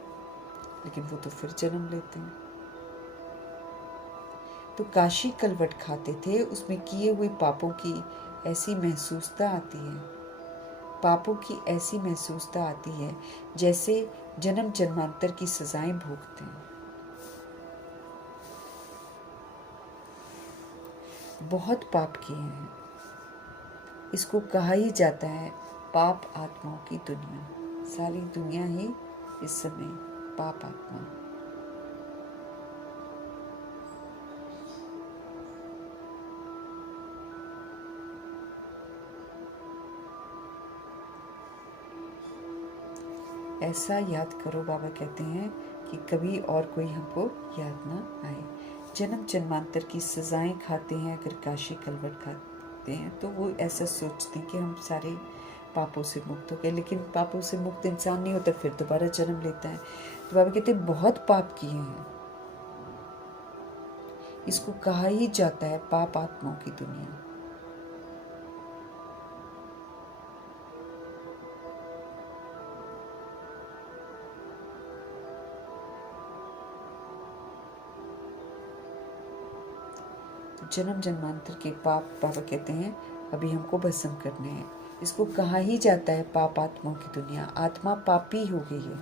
लेकिन वो तो फिर जन्म लेते हैं। तो काशी कलवट खाते थे, उसमें किए हुए पापों की ऐसी महसूसता आती है, पापों की ऐसी महसूसता आती है जैसे जन्म जन्मांतर की सजाएं भोगते हैं। बहुत पाप किए हैं। इसको कहा ही जाता है पाप आत्माओं की दुनिया। सारी दुनिया ही इस समय पाप आत्मा। ऐसा याद करो, बाबा कहते हैं कि कभी और कोई हमको याद ना आए। जन्म जन्मांतर की सजाएं खाते हैं अगर काशी कलवट खाते हैं तो वो ऐसा सोचते हैं कि हम सारे पापों से मुक्त हो गए, लेकिन पापों से मुक्त इंसान नहीं होता, फिर दोबारा जन्म लेता है। तो बाबा कहते हैं बहुत पाप किए हैं। इसको कहा ही जाता है पाप आत्माओं की दुनिया। जन्म जन्मांतर के पाप बाबा कहते हैं अभी हमको भस्म करने हैं। इसको कहा ही जाता है पाप आत्माओं की दुनिया। आत्मा पापी हो गई है,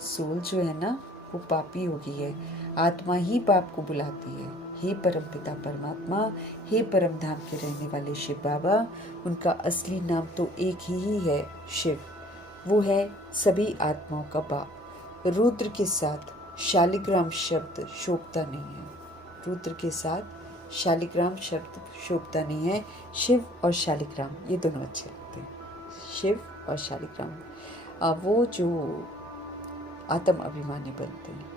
सोल जो है ना वो पापी हो गई है। आत्मा ही पाप को बुलाती है। हे परम पिता परमात्मा, हे परम धाम के रहने वाले शिव बाबा, उनका असली नाम तो एक ही है, शिव। वो है सभी आत्माओं का बाप। रुद्र के साथ शालिग्राम शब्द शोभता नहीं है। रुद्र के साथ शालिग्राम शब्द शोभता नहीं है। शिव और शालिग्राम ये दोनों अच्छे लगते हैं। शिव और शालिग्राम वो जो आत्म अभिमानी बनते हैं।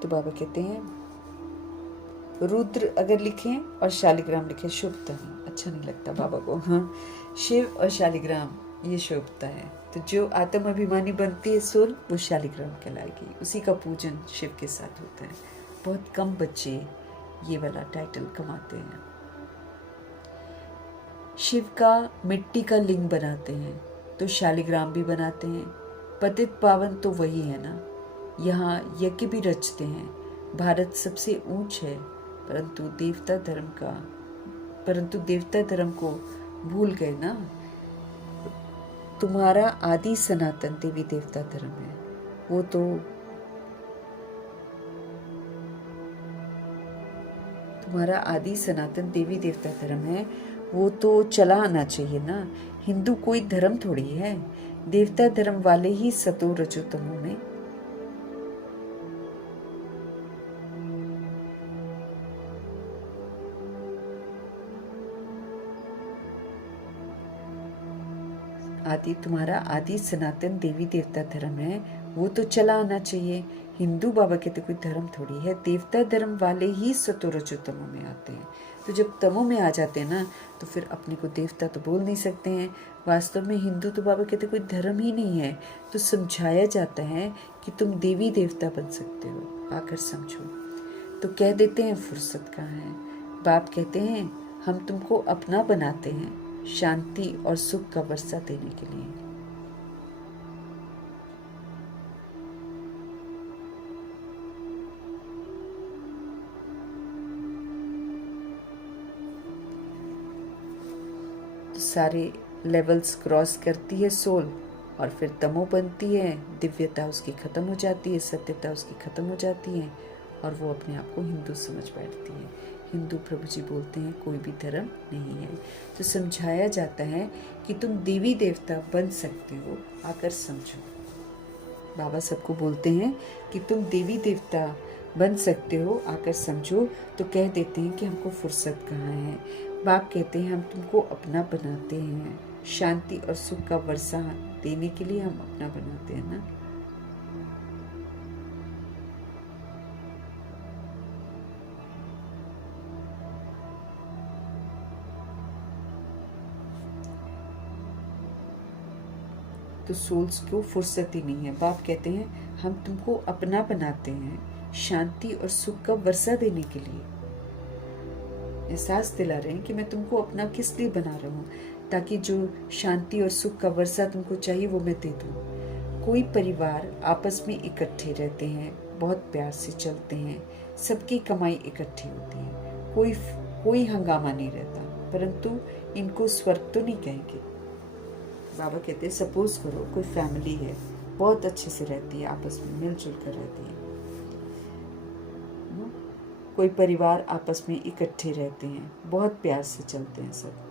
तो बाबा कहते हैं रुद्र अगर लिखें और शालिग्राम लिखें शोभता नहीं, अच्छा नहीं लगता बाबा को। हाँ, शिव और शालिग्राम ये शोभता है। तो जो आत्म अभिमानी बनती है सोल वो शालिग्राम कहलाएगी। उसी का पूजन शिव के साथ होता है। बहुत कम बच्चे ये वाला टाइटल कमाते हैं। शिव का मिट्टी का लिंग बनाते हैं तो शालिग्राम भी बनाते हैं। पतित पावन तो वही है ना। यहाँ यज्ञ भी रचते हैं। भारत सबसे ऊंच है, परंतु देवता धर्म को भूल गए ना। तुम्हारा आदि सनातन देवी देवता धर्म है, वो तो तुम्हारा आदि सनातन देवी देवता धर्म है, वो तो चला आना चाहिए ना। हिंदू कोई धर्म थोड़ी है, देवता धर्म वाले ही सतो रजो तमो में। तुम्हारा आदि सनातन देवी देवता धर्म है, वो तो चला आना चाहिए। हिंदू बाबा कहते कोई धर्म थोड़ी है, देवता धर्म वाले ही सतो रजो तमो में आते हैं। तो जब तमो में आ जाते हैं ना, तो फिर अपने को देवता तो बोल नहीं सकते हैं। वास्तव में हिंदू तो बाबा कहते कोई धर्म ही नहीं है। तो समझाया जाता है कि तुम देवी देवता बन सकते हो, आकर समझो। तो कह देते हैं फुर्सत कहाँ है। बाप कहते हैं हम तुमको अपना बनाते हैं, शांति और सुख का वर्षा देने के लिए। तो सारे लेवल्स क्रॉस करती है सोल, और फिर तमो बनती है, दिव्यता उसकी खत्म हो जाती है, सत्यता उसकी खत्म हो जाती है, और वो अपने आप को हिंदू समझ बैठती है। हिंदू प्रभु जी बोलते हैं कोई भी धर्म नहीं है। तो समझाया जाता है कि तुम देवी देवता बन सकते हो, आकर समझो। बाबा सबको बोलते हैं कि तुम देवी देवता बन सकते हो, आकर समझो। तो कह देते हैं कि हमको फुर्सत कहाँ है। बाप कहते हैं हम तुमको अपना बनाते हैं, शांति और सुख का वर्षा देने के लिए हम अपना बनाते हैं ना। तो सोल्स को फुर्सत ही नहीं है। बाप कहते हैं हम तुमको अपना बनाते हैं, शांति और सुख का वर्षा देने के लिए। एहसास दिला रहे हैं कि मैं तुमको अपना किस लिए बना रहा हूँ, ताकि जो शांति और सुख का वर्षा तुमको चाहिए वो मैं दे दूँ। कोई परिवार आपस में इकट्ठे रहते हैं, बहुत प्यार से चलते हैं, सबकी कमाई इकट्ठी होती है, कोई हंगामा नहीं रहता। परंतु इनको स्वर्ग तो नहीं कहेंगे। बाबा कहते हैं सपोज करो कोई फैमिली है, बहुत अच्छे से रहती है, आपस में मिलजुल कर रहती है। कोई परिवार आपस में इकट्ठे रहते हैं, बहुत प्यार से चलते हैं सब।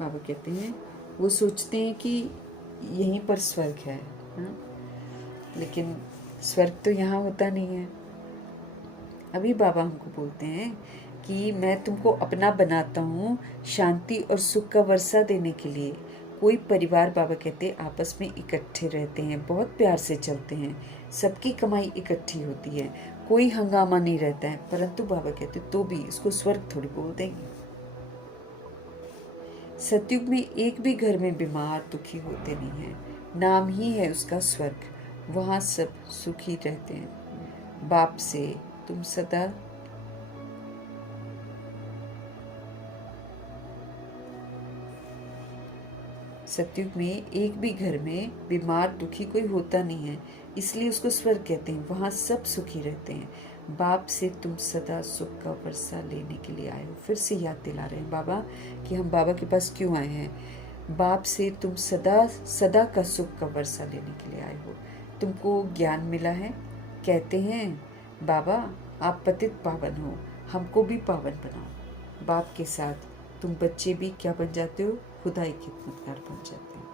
बाबा कहते हैं वो सोचते हैं कि यहीं पर स्वर्ग है, लेकिन स्वर्ग तो यहाँ होता नहीं है। अभी बाबा हमको बोलते हैं कि मैं तुमको अपना बनाता हूँ, शांति और सुख का वर्षा देने के लिए। कोई परिवार, बाबा कहते हैं, आपस में इकट्ठे रहते हैं, बहुत प्यार से चलते हैं, सबकी कमाई इकट्ठी होती है, कोई हंगामा नहीं रहता है। परंतु बाबा कहते तो भी इसको स्वर्ग थोड़ी बोल देंगे। सतयुग में एक भी घर में बीमार दुखी होते नहीं है, नाम ही है उसका स्वर्ग। वहाँ सब सुखी रहते हैं। बाप से तुम सदा सतयुग में एक भी घर में बीमार दुखी कोई होता नहीं है, इसलिए उसको स्वर्ग कहते हैं। वहाँ सब सुखी रहते हैं। बाप से तुम सदा सुख का वर्षा लेने के लिए आए हो। फिर से याद दिला रहे हैं बाबा कि हम बाबा के पास क्यों आए हैं। बाप से तुम सदा सदा का सुख का वर्षा लेने के लिए आए हो। तुमको ज्ञान मिला है। कहते हैं बाबा आप पतित पावन हो, हमको भी पावन बनाओ। बाप के साथ तुम बच्चे भी क्या बन जाते हो, खुदा एक खिदमतगार बन जाते हैं।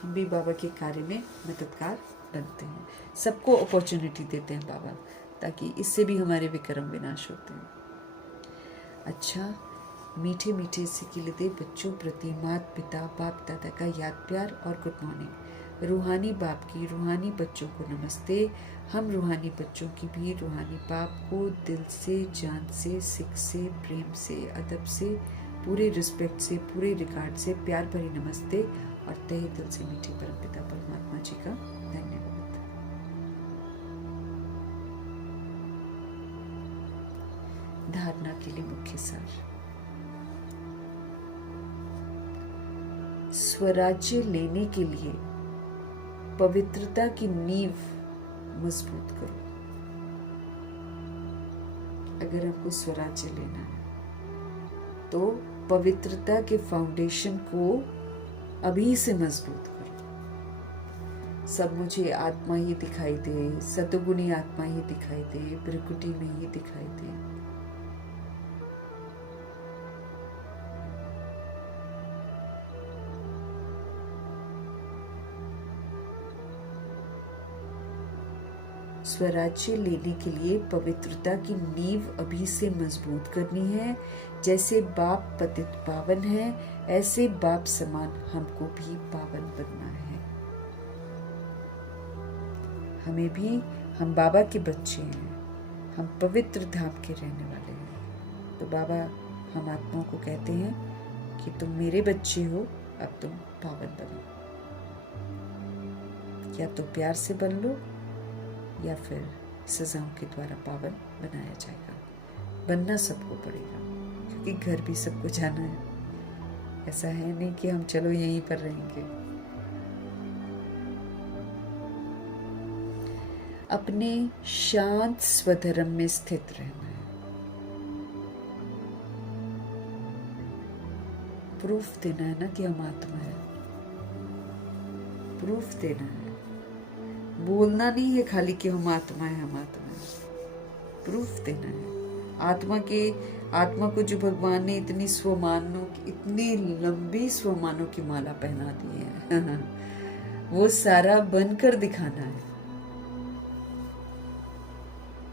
हम भी बाबा के कार्य में मददगार बनते हैं, सबको अपॉर्चुनिटी देते हैं बाबा, ताकि इससे भी हमारे विक्रम विनाश होते हैं। अच्छा, मीठे मीठे सिकिलते बच्चों प्रति माता पिता बाप दादा का याद प्यार और गुड मॉर्निंग। रूहानी बाप की रूहानी बच्चों को नमस्ते। हम रूहानी बच्चों की भी रूहानी बाप को दिल से, जान से, सिख से, प्रेम से, अदब से, पूरे रिस्पेक्ट से, पूरे रिगार्ड से प्यार भरी नमस्ते और तहे दिल से मीठे परमपिता परमात्मा जी का धन्यवाद। धारणा के लिए मुख्य सार। स्वराज्य लेने के लिए पवित्रता की नींव मजबूत करो। अगर हमको स्वराज्य लेना है तो पवित्रता के फाउंडेशन को अभी से मजबूत करो। सब मुझे आत्मा ही दिखाई दे, सतोगुणी आत्मा ही दिखाई दे, भृकुटी में ही दिखाई दे। स्वराज्य लेने के लिए पवित्रता की नींव अभी से मजबूत करनी है। जैसे बाप पतित पावन है, ऐसे बाप समान हमको भी पावन बनना है। हमें भी, हम बाबा के बच्चे हैं, हम पवित्र धाम के रहने वाले हैं। तो बाबा हम आत्माओं को कहते हैं कि तुम मेरे बच्चे हो, अब तुम पावन बनो। या तो प्यार से बन लो या फिर सजाओं के द्वारा पावन बनाया जाएगा। बनना सबको पड़ेगा, क्योंकि घर भी सबको जाना है। ऐसा है नहीं कि हम चलो यहीं पर रहेंगे। अपने शांत स्वधर्म में स्थित रहना है। प्रूफ देना है ना कि हम आत्मा है। प्रूफ देना है, बोलना नहीं है खाली कि हम आत्मा है, हम आत्मा है। प्रूफ देना है। आत्मा को जो भगवान ने इतनी स्वमानों की, इतनी लंबी स्वमानों की माला पहना दी है वो सारा बनकर दिखाना है।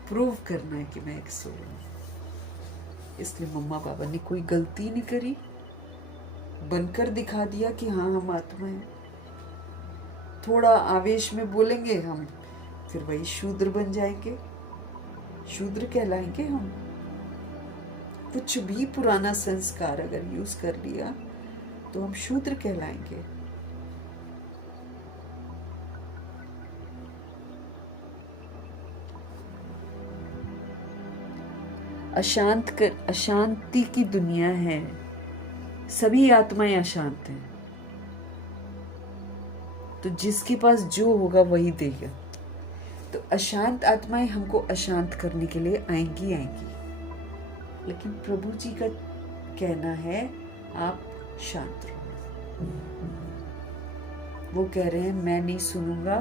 प्रूव करना है कि मैं एक सोल हूं। इसलिए मम्मा पापा ने कोई गलती नहीं करी, बनकर दिखा दिया कि हाँ हम आत्मा है। थोड़ा आवेश में बोलेंगे हम, फिर वही शूद्र बन जाएंगे, शूद्र कहलाएंगे हम। कुछ भी पुराना संस्कार अगर यूज कर लिया तो हम शूद्र कहलाएंगे। अशांति की दुनिया है, सभी आत्माएं अशांत हैं। तो जिसके पास जो होगा वही देगा। तो अशांत आत्माएं हमको अशांत करने के लिए आएंगी। लेकिन प्रभु जी का कहना है आप शांत रहो। वो कह रहे हैं मैं नहीं सुनूंगा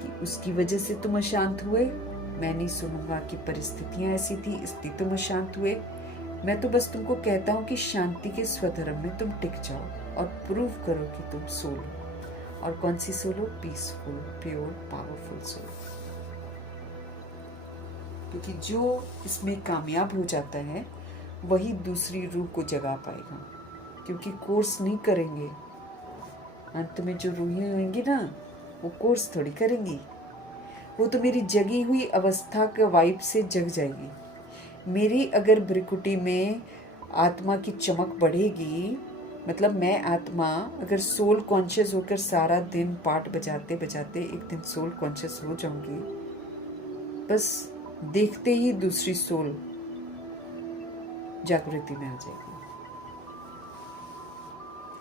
कि उसकी वजह से तुम अशांत हुए, मैं नहीं सुनूंगा कि परिस्थितियां ऐसी थी इसलिए तुम अशांत हुए। मैं तो बस तुमको कहता हूं कि शांति के स्वधर्म में तुम टिक जाओ और प्रूव करो कि तुम सोल हो। और कौन सी सोल हो? Peaceful, pure, powerful soul. क्योंकि जो इसमें कामयाब हो जाता है वही दूसरी रूह को जगा पाएगा। क्योंकि कोर्स नहीं करेंगे, अंत में जो रूहें होंगी ना वो कोर्स थोड़ी करेंगी। वो तो मेरी जगी हुई अवस्था के वाइब से जग जाएगी। मेरी अगर भ्रिकुटी में आत्मा की चमक बढ़ेगी, मतलब मैं आत्मा अगर सोल कॉन्शियस होकर सारा दिन पाठ बजाते बजाते एक दिन सोल कॉन्शियस हो जाऊंगी, बस देखते ही दूसरी सोल जागृति में आ जाएगी।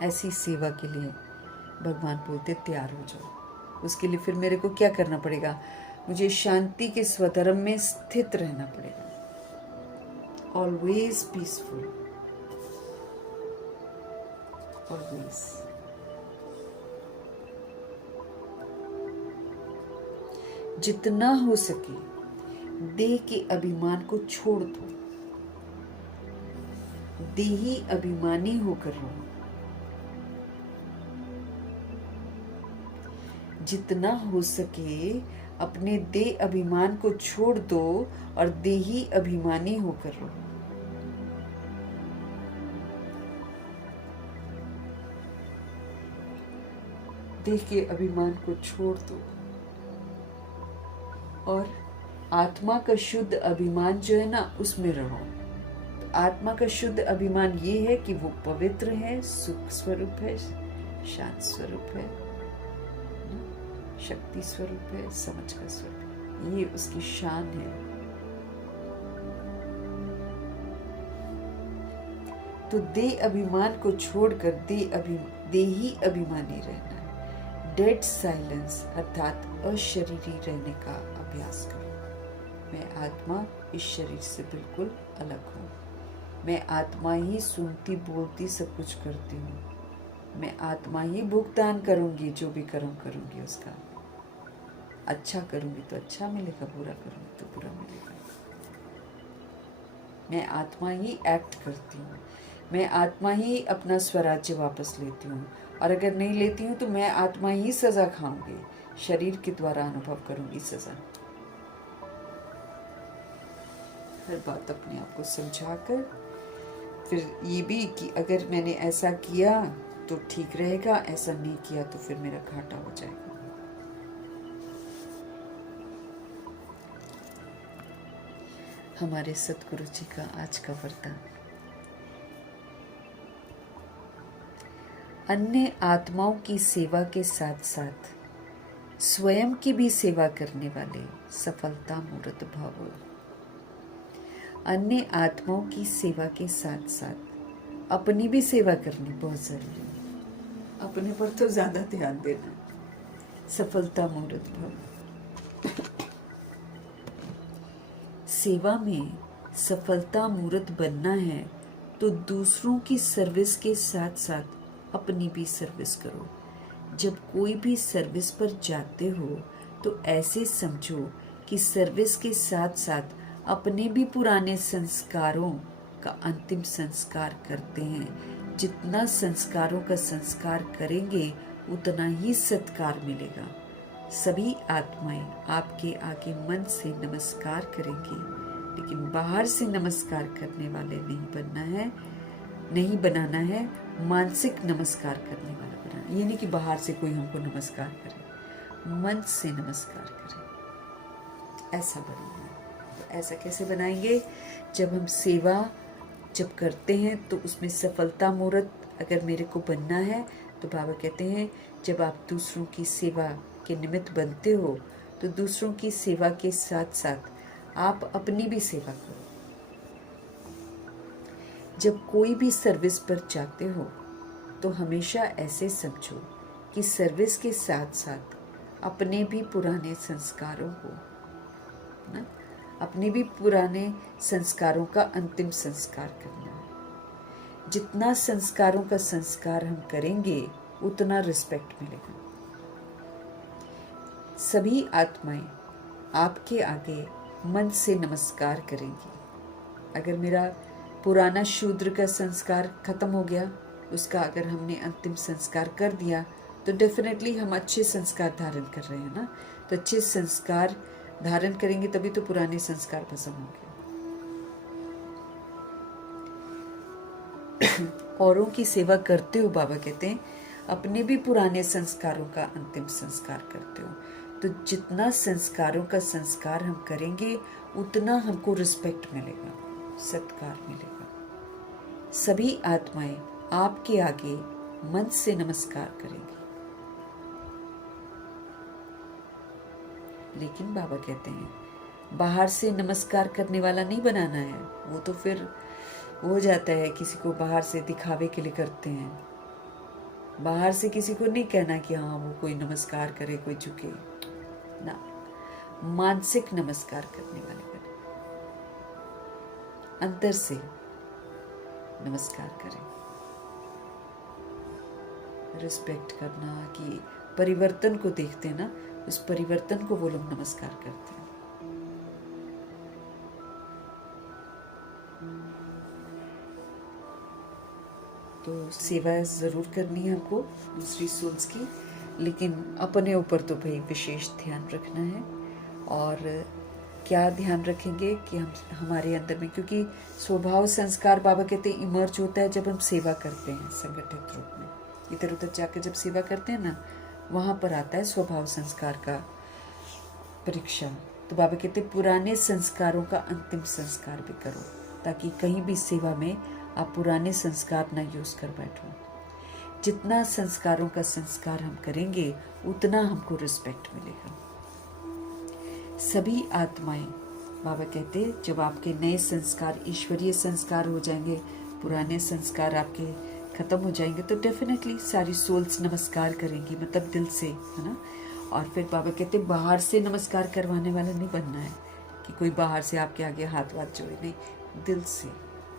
ऐसी सेवा के लिए भगवान बोलते तैयार हो जाओ। उसके लिए फिर मेरे को क्या करना पड़ेगा? मुझे शांति के स्वधर्म में स्थित रहना पड़ेगा। Always peaceful, always. जितना हो सके देह के अभिमान को छोड़ दो, देही अभिमानी होकर रहो। जितना हो सके अपने देह अभिमान को छोड़ दो और देही अभिमानी होकर रहो। देह के अभिमान को छोड़ दो और आत्मा का शुद्ध अभिमान जो है ना उसमें रहो। तो आत्मा का शुद्ध अभिमान ये है कि वो पवित्र है, सुख स्वरूप है, शांत स्वरूप है, शक्ति स्वरूप है, समझ का स्वरूप है। ये उसकी शान है। तो देह अभिमान को छोड़कर देही अभिमानी रहना है। डेड साइलेंस अर्थात अशरीरी रहने का अभ्यास करो। मैं आत्मा इस शरीर से बिल्कुल अलग हूँ। मैं आत्मा ही सुनती बोलती सब कुछ करती हूँ। मैं आत्मा ही भुगतान करूँगी, जो भी करूँगी उसका। अच्छा करूँगी तो अच्छा मिलेगा, बुरा करूँगी तो बुरा मिलेगा। मैं आत्मा ही एक्ट करती हूँ, मैं आत्मा ही अपना स्वराज्य वापस लेती हूँ, और अगर नहीं लेती हूँ तो मैं आत्मा ही सज़ा खाऊंगी, शरीर के द्वारा अनुभव करूँगी सज़ा। हर बात अपने आप को समझाकर फिर ये भी कि अगर मैंने ऐसा किया तो ठीक रहेगा, ऐसा नहीं किया तो फिर मेरा घाटा हो जाएगा। हमारे सतगुरु जी का आज का वरदान। अन्य आत्माओं की सेवा के साथ साथ स्वयं की भी सेवा करने वाले सफलता मूर्त भव। अन्य आत्माओं की सेवा के साथ साथ अपनी भी सेवा करनी बहुत जरूरी है। अपने पर तो ज्यादा ध्यान देना। सफलता मूर्त भव। सेवा में सफलता मूर्त बनना है तो दूसरों की सर्विस के साथ साथ अपनी भी सर्विस करो। जब कोई भी सर्विस पर जाते हो तो ऐसे समझो कि सर्विस के साथ साथ अपने भी पुराने संस्कारों का अंतिम संस्कार करते हैं। जितना संस्कारों का संस्कार करेंगे उतना ही सत्कार मिलेगा। सभी आत्माएं आपके आगे मन से नमस्कार करेंगी, लेकिन बाहर से नमस्कार करने वाले नहीं बनाना है, मानसिक नमस्कार करने वाला बनाना। ये नहीं कि बाहर से कोई हमको नमस्कार करे, मन से नमस्कार करे, ऐसा बनाना है। तो ऐसा कैसे बनाएंगे? जब हम सेवा जब करते हैं तो उसमें सफलता मूर्त अगर मेरे को बनना है तो बाबा कहते हैं जब आप दूसरों की सेवा के निमित्त बनते हो तो दूसरों की सेवा के साथ साथ आप अपनी भी सेवा करो। जब कोई भी सर्विस पर जाते हो तो हमेशा ऐसे समझो कि सर्विस के साथ साथ अपने भी पुराने संस्कारों को ना, अपने भी पुराने संस्कारों का अंतिम संस्कार करना है। जितना संस्कारों का संस्कार हम करेंगे उतना रिस्पेक्ट मिलेगा। सभी आत्माएं आपके आगे मन से नमस्कार करेंगी। अगर मेरा पुराना शूद्र का संस्कार खत्म हो गया, उसका अगर हमने अंतिम संस्कार कर दिया तो डेफिनेटली हम अच्छे संस्कार धारण कर रहे हैं ना। तो अच्छे संस्कार धारण करेंगे तभी तो पुराने संस्कार भस्म होंगे। औरों की सेवा करते हो, बाबा कहते हैं अपने भी पुराने संस्कारों का अंतिम संस्कार करते हो। तो जितना संस्कारों का संस्कार हम करेंगे उतना हमको रिस्पेक्ट मिलेगा, सत्कार मिलेगा। सभी आत्माएं आपके आगे मन से नमस्कार करेंगी। लेकिन बाबा कहते हैं बाहर से नमस्कार करने वाला नहीं बनाना है। वो तो फिर हो जाता है, किसी को बाहर से दिखावे के लिए करते हैं। बाहर से किसी को नहीं कहना कि हाँ वो कोई नमस्कार करे, कोई झुके ना। मानसिक नमस्कार करने वाले करें, अंदर से नमस्कार करें। रिस्पेक्ट करना कि परिवर्तन को देखते हैं ना, उस परिवर्तन को वो लोग नमस्कार करते हैं। तो सेवा जरूर करनी है हमको दूसरी सोल्स की, लेकिन अपने ऊपर तो भाई विशेष ध्यान रखना है। और क्या ध्यान रखेंगे कि हम हमारे अंदर में, क्योंकि स्वभाव संस्कार बाबा कहते हैं इमर्ज होता है जब हम सेवा करते हैं संगठित रूप में। इधर उधर जाकर जब सेवा करते हैं ना, वहाँ पर आता है स्वभाव संस्कार का परीक्षा। तो बाबा कहते हैं पुराने संस्कारों का अंतिम संस्कार भी करो, ताकि कहीं भी सेवा में आप पुराने संस्कार ना यूज कर बैठो। जितना संस्कारों का संस्कार हम करेंगे उतना हमको रिस्पेक्ट मिलेगा। सभी आत्माएं, बाबा कहते हैं जब आपके नए संस्कार ईश्वरीय संस्कार हो जाएंगे, पुराने संस्कार आपके खत्म हो जाएंगे, तो डेफिनेटली सारी सोल्स नमस्कार करेंगी, मतलब दिल से, है ना। और फिर बाबा कहते हैं बाहर से नमस्कार करवाने वाला नहीं बनना है कि कोई बाहर से आपके आगे हाथ वाथ जोड़े, नहीं, दिल से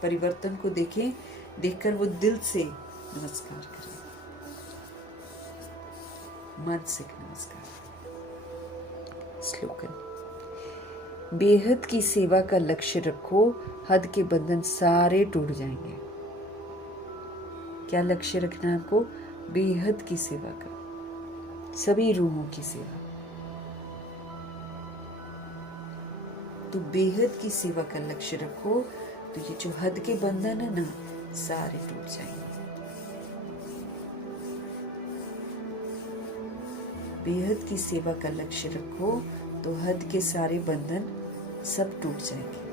परिवर्तन को देखें, देखकर वो दिल से नमस्कार करें, मानसिक नमस्कार। स्लोगन। बेहद की सेवा का लक्ष्य रखो, हद के बंधन सारे टूट जाएंगे। क्या लक्ष्य रखना है आपको? बेहद की सेवा का, सभी रूहों की सेवा। तो बेहद की सेवा का लक्ष्य रखो, तो ये जो हद के बंधन है ना, सारे टूट जाएंगे। बेहद की सेवा का लक्ष्य रखो, तो हद के सारे बंधन सब टूट जाएंगे।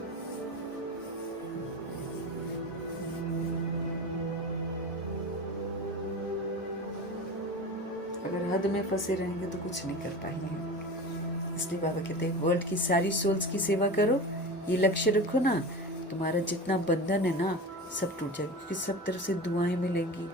अगर हद में फंसे रहेंगे तो कुछ नहीं कर पाएंगे। इसलिए बाबा कहते हैं वर्ल्ड की सारी सोल्स की सेवा करो, ये लक्ष्य रखो ना, तुम्हारा जितना बंधन है ना सब टूट जाएगा। क्योंकि सब तरफ से दुआएं मिलेंगी,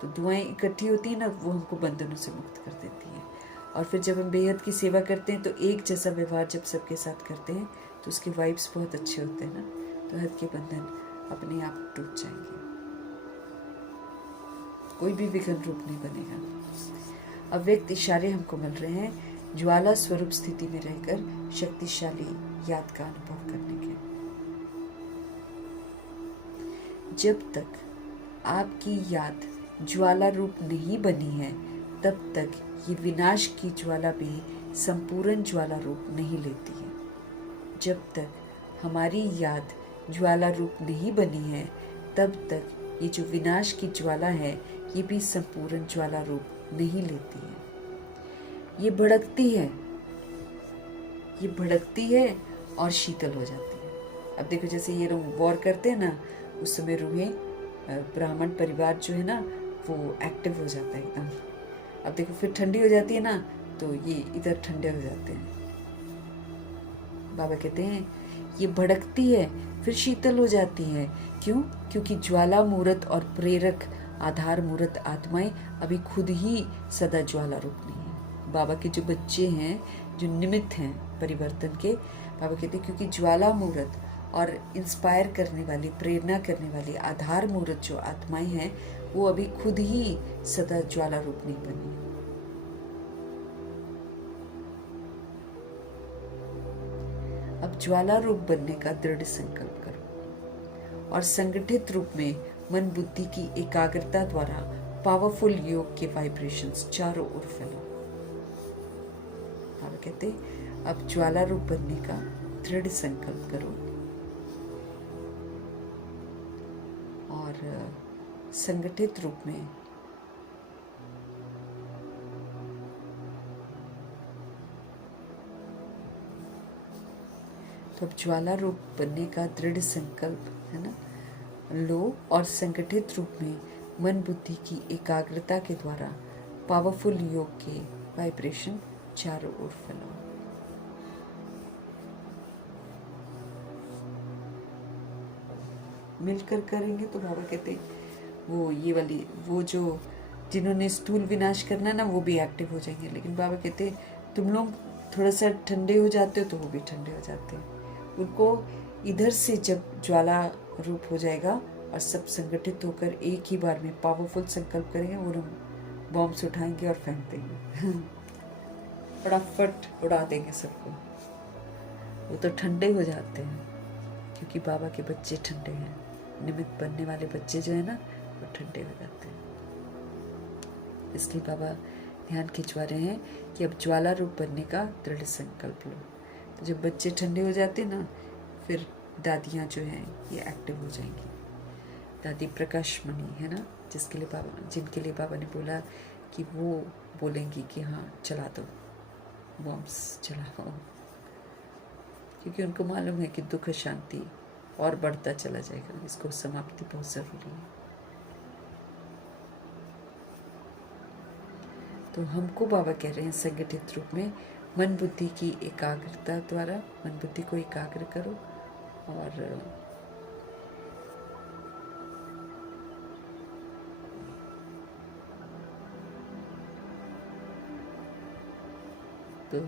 तो दुआएं इकट्ठी होती है ना, वो हमको बंधनों से मुक्त कर देती है। और फिर जब हम बेहद की सेवा करते हैं तो एक जैसा व्यवहार जब सबके साथ करते हैं तो उसके वाइब्स बहुत अच्छे होते हैं ना, तो हद के बंधन अपने आप टूट जाएंगे, कोई भी विघ्न रूप नहीं बनेगा। अव्यक्त इशारे हमको मिल रहे हैं ज्वाला स्वरूप स्थिति में रहकर शक्तिशाली याद का अनुभव करने के। जब तक आपकी याद ज्वाला रूप नहीं बनी है, तब तक ये विनाश की ज्वाला भी संपूर्ण ज्वाला रूप नहीं लेती है। जब तक हमारी याद ज्वाला रूप नहीं बनी है, तब तक ये जो विनाश की ज्वाला है, ये भी संपूर्ण ज्वाला रूप नहीं लेती है। ये भड़कती है और शीतल हो जाती है। अब देखो जैसे ये लोग वॉर करते हैं ना, उस समय रूहें, ब्राह्मण परिवार जो है ना, वो एक्टिव हो जाता है एकदम। अब देखो फिर ठंडी हो जाती है ना, तो ये इधर ठंडे हो जाते हैं। बाबा कहते हैं ये भड़कती है फिर शीतल हो जाती है। क्यों? क्योंकि ज्वाला मूर्त और प्रेरक आधार मूर्त आत्माएं अभी खुद ही सदा ज्वाला रूप नहीं है। बाबा के जो बच्चे हैं, जो निमित्त हैं परिवर्तन के, बाबा कहते हैं क्योंकि ज्वाला मूर्त और इंस्पायर करने वाली, प्रेरणा करने वाली आधार मूर्त जो आत्माएं हैं, वो अभी खुद ही सदा ज्वाला रूप नहीं बनी। अब ज्वाला रूप बनने का दृढ़ संकल्प करो और संगठित रूप में मन बुद्धि की एकाग्रता द्वारा पावरफुल योग के वाइब्रेशंस चारों ओर फैलाओ। बाबा कहते अब ज्वाला रूप बनने का दृढ़ संकल्प करो और संगठित रूप में तो अब ज्वाला रूप बनने का दृढ़ संकल्प है ना लो और संगठित रूप में मन बुद्धि की एकाग्रता के द्वारा पावरफुल योग के वाइब्रेशन चारों ओर फैलाओ। मिलकर करेंगे तो बाबा कहते वो ये वाली वो जो जिन्होंने स्थूल विनाश करना ना, वो भी एक्टिव हो जाएंगे। लेकिन बाबा कहते तुम लोग थोड़ा सा ठंडे हो जाते हो तो वो भी ठंडे हो जाते हैं। उनको इधर से जब ज्वाला रूप हो जाएगा और सब संगठित होकर एक ही बार में पावरफुल संकल्प करेंगे, वो लोग बॉम्ब्स उठाएंगे और फेंक देंगे फटाफट उड़ा देंगे सबको। वो तो ठंडे हो जाते हैं क्योंकि बाबा के बच्चे ठंडे हैं। निमित्त बनने वाले बच्चे जो है ना, वो ठंडे हो जाते हैं। इसलिए बाबा ध्यान खिंचवा रहे हैं कि अब ज्वाला रूप बनने का दृढ़ संकल्प लो। तो जब बच्चे ठंडे हो जाते हैं ना, फिर दादियाँ जो हैं ये एक्टिव हो जाएंगी। दादी प्रकाश मणि है ना, जिनके लिए बाबा ने बोला कि वो बोलेंगी कि हाँ चला दो, बॉम्ब्स चलाओ, क्योंकि उनको मालूम है कि दुख शांति और बढ़ता चला जाएगा, इसको समाप्ति बहुत ज़रूरी है। तो हमको बाबा कह रहे हैं संगठित रूप में मन बुद्धि की एकाग्रता द्वारा मन बुद्धि को एकाग्र करो और तो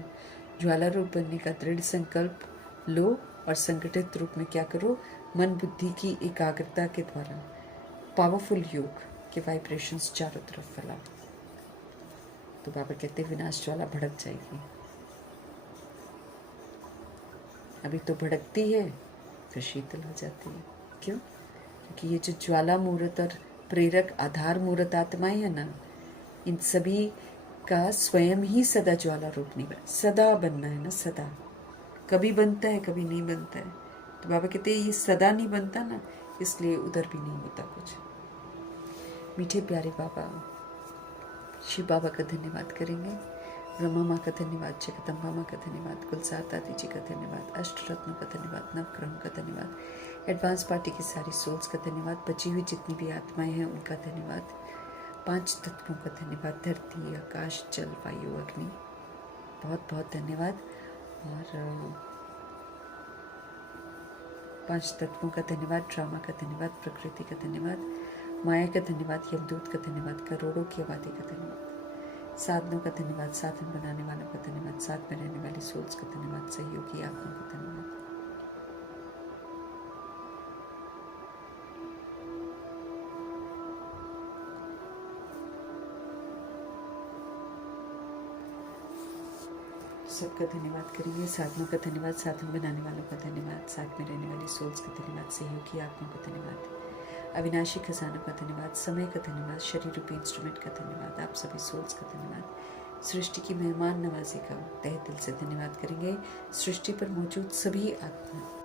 ज्वाला रूप बनने का दृढ़ संकल्प लो और संगठित रूप में क्या करो, मन बुद्धि की एकाग्रता के द्वारा पावरफुल योग के वाइब्रेशंस चारों तरफ फैलाओ। तो बाबा कहते विनाश ज्वाला भड़क जाएगी। अभी तो भड़कती है, फिर शीतल हो जाती है। क्यों? क्योंकि ये जो ज्वाला मूर्त और प्रेरक आधार मूर्त आत्माएं है ना, इन सभी का स्वयं ही सदा ज्वाला रूप नहीं बना, सदा बनना है ना, सदा। कभी बनता है, कभी नहीं बनता है। तो बाबा कहते हैं ये सदा नहीं बनता ना, इसलिए उधर भी नहीं होता कुछ। मीठे प्यारे बाबा, शिव बाबा का धन्यवाद करेंगे, ब्रह्मा माँ का धन्यवाद, जगदम्बा माँ का धन्यवाद, कुलसार दादी जी का धन्यवाद, अष्ट रत्नों का धन्यवाद, नवग्रहों का धन्यवाद, एडवांस पार्टी की सारी सोल्स का धन्यवाद, बची हुई जितनी भी आत्माएं हैं उनका धन्यवाद, 5 तत्वों का धन्यवाद, धरती, आकाश, जल, वायु, अग्नि, बहुत बहुत धन्यवाद। और 5 तत्वों का धन्यवाद, ड्रामा का धन्यवाद, प्रकृति का धन्यवाद, माया का धन्यवाद, यमदूत का धन्यवाद, करोड़ों की आबादी का धन्यवाद, साधनों का धन्यवाद, साधन बनाने वालों का धन्यवाद, साथ में रहने वाली सोल्स का धन्यवाद, सहयोगी आत्माओं का धन्यवाद। सबका धन्यवाद करेंगे, साधनों का धन्यवाद, साधन बनाने वालों का धन्यवाद, साथ में रहने वाली सोल्स का धन्यवाद, सहयोगी आत्माओं का धन्यवाद, अविनाशी खजानों का धन्यवाद, समय का धन्यवाद, शरीर रूपी इंस्ट्रूमेंट का धन्यवाद, आप सभी सोल्स का धन्यवाद, सृष्टि की मेहमान नवाजी का तहे दिल से धन्यवाद करेंगे। सृष्टि पर मौजूद सभी आत्मा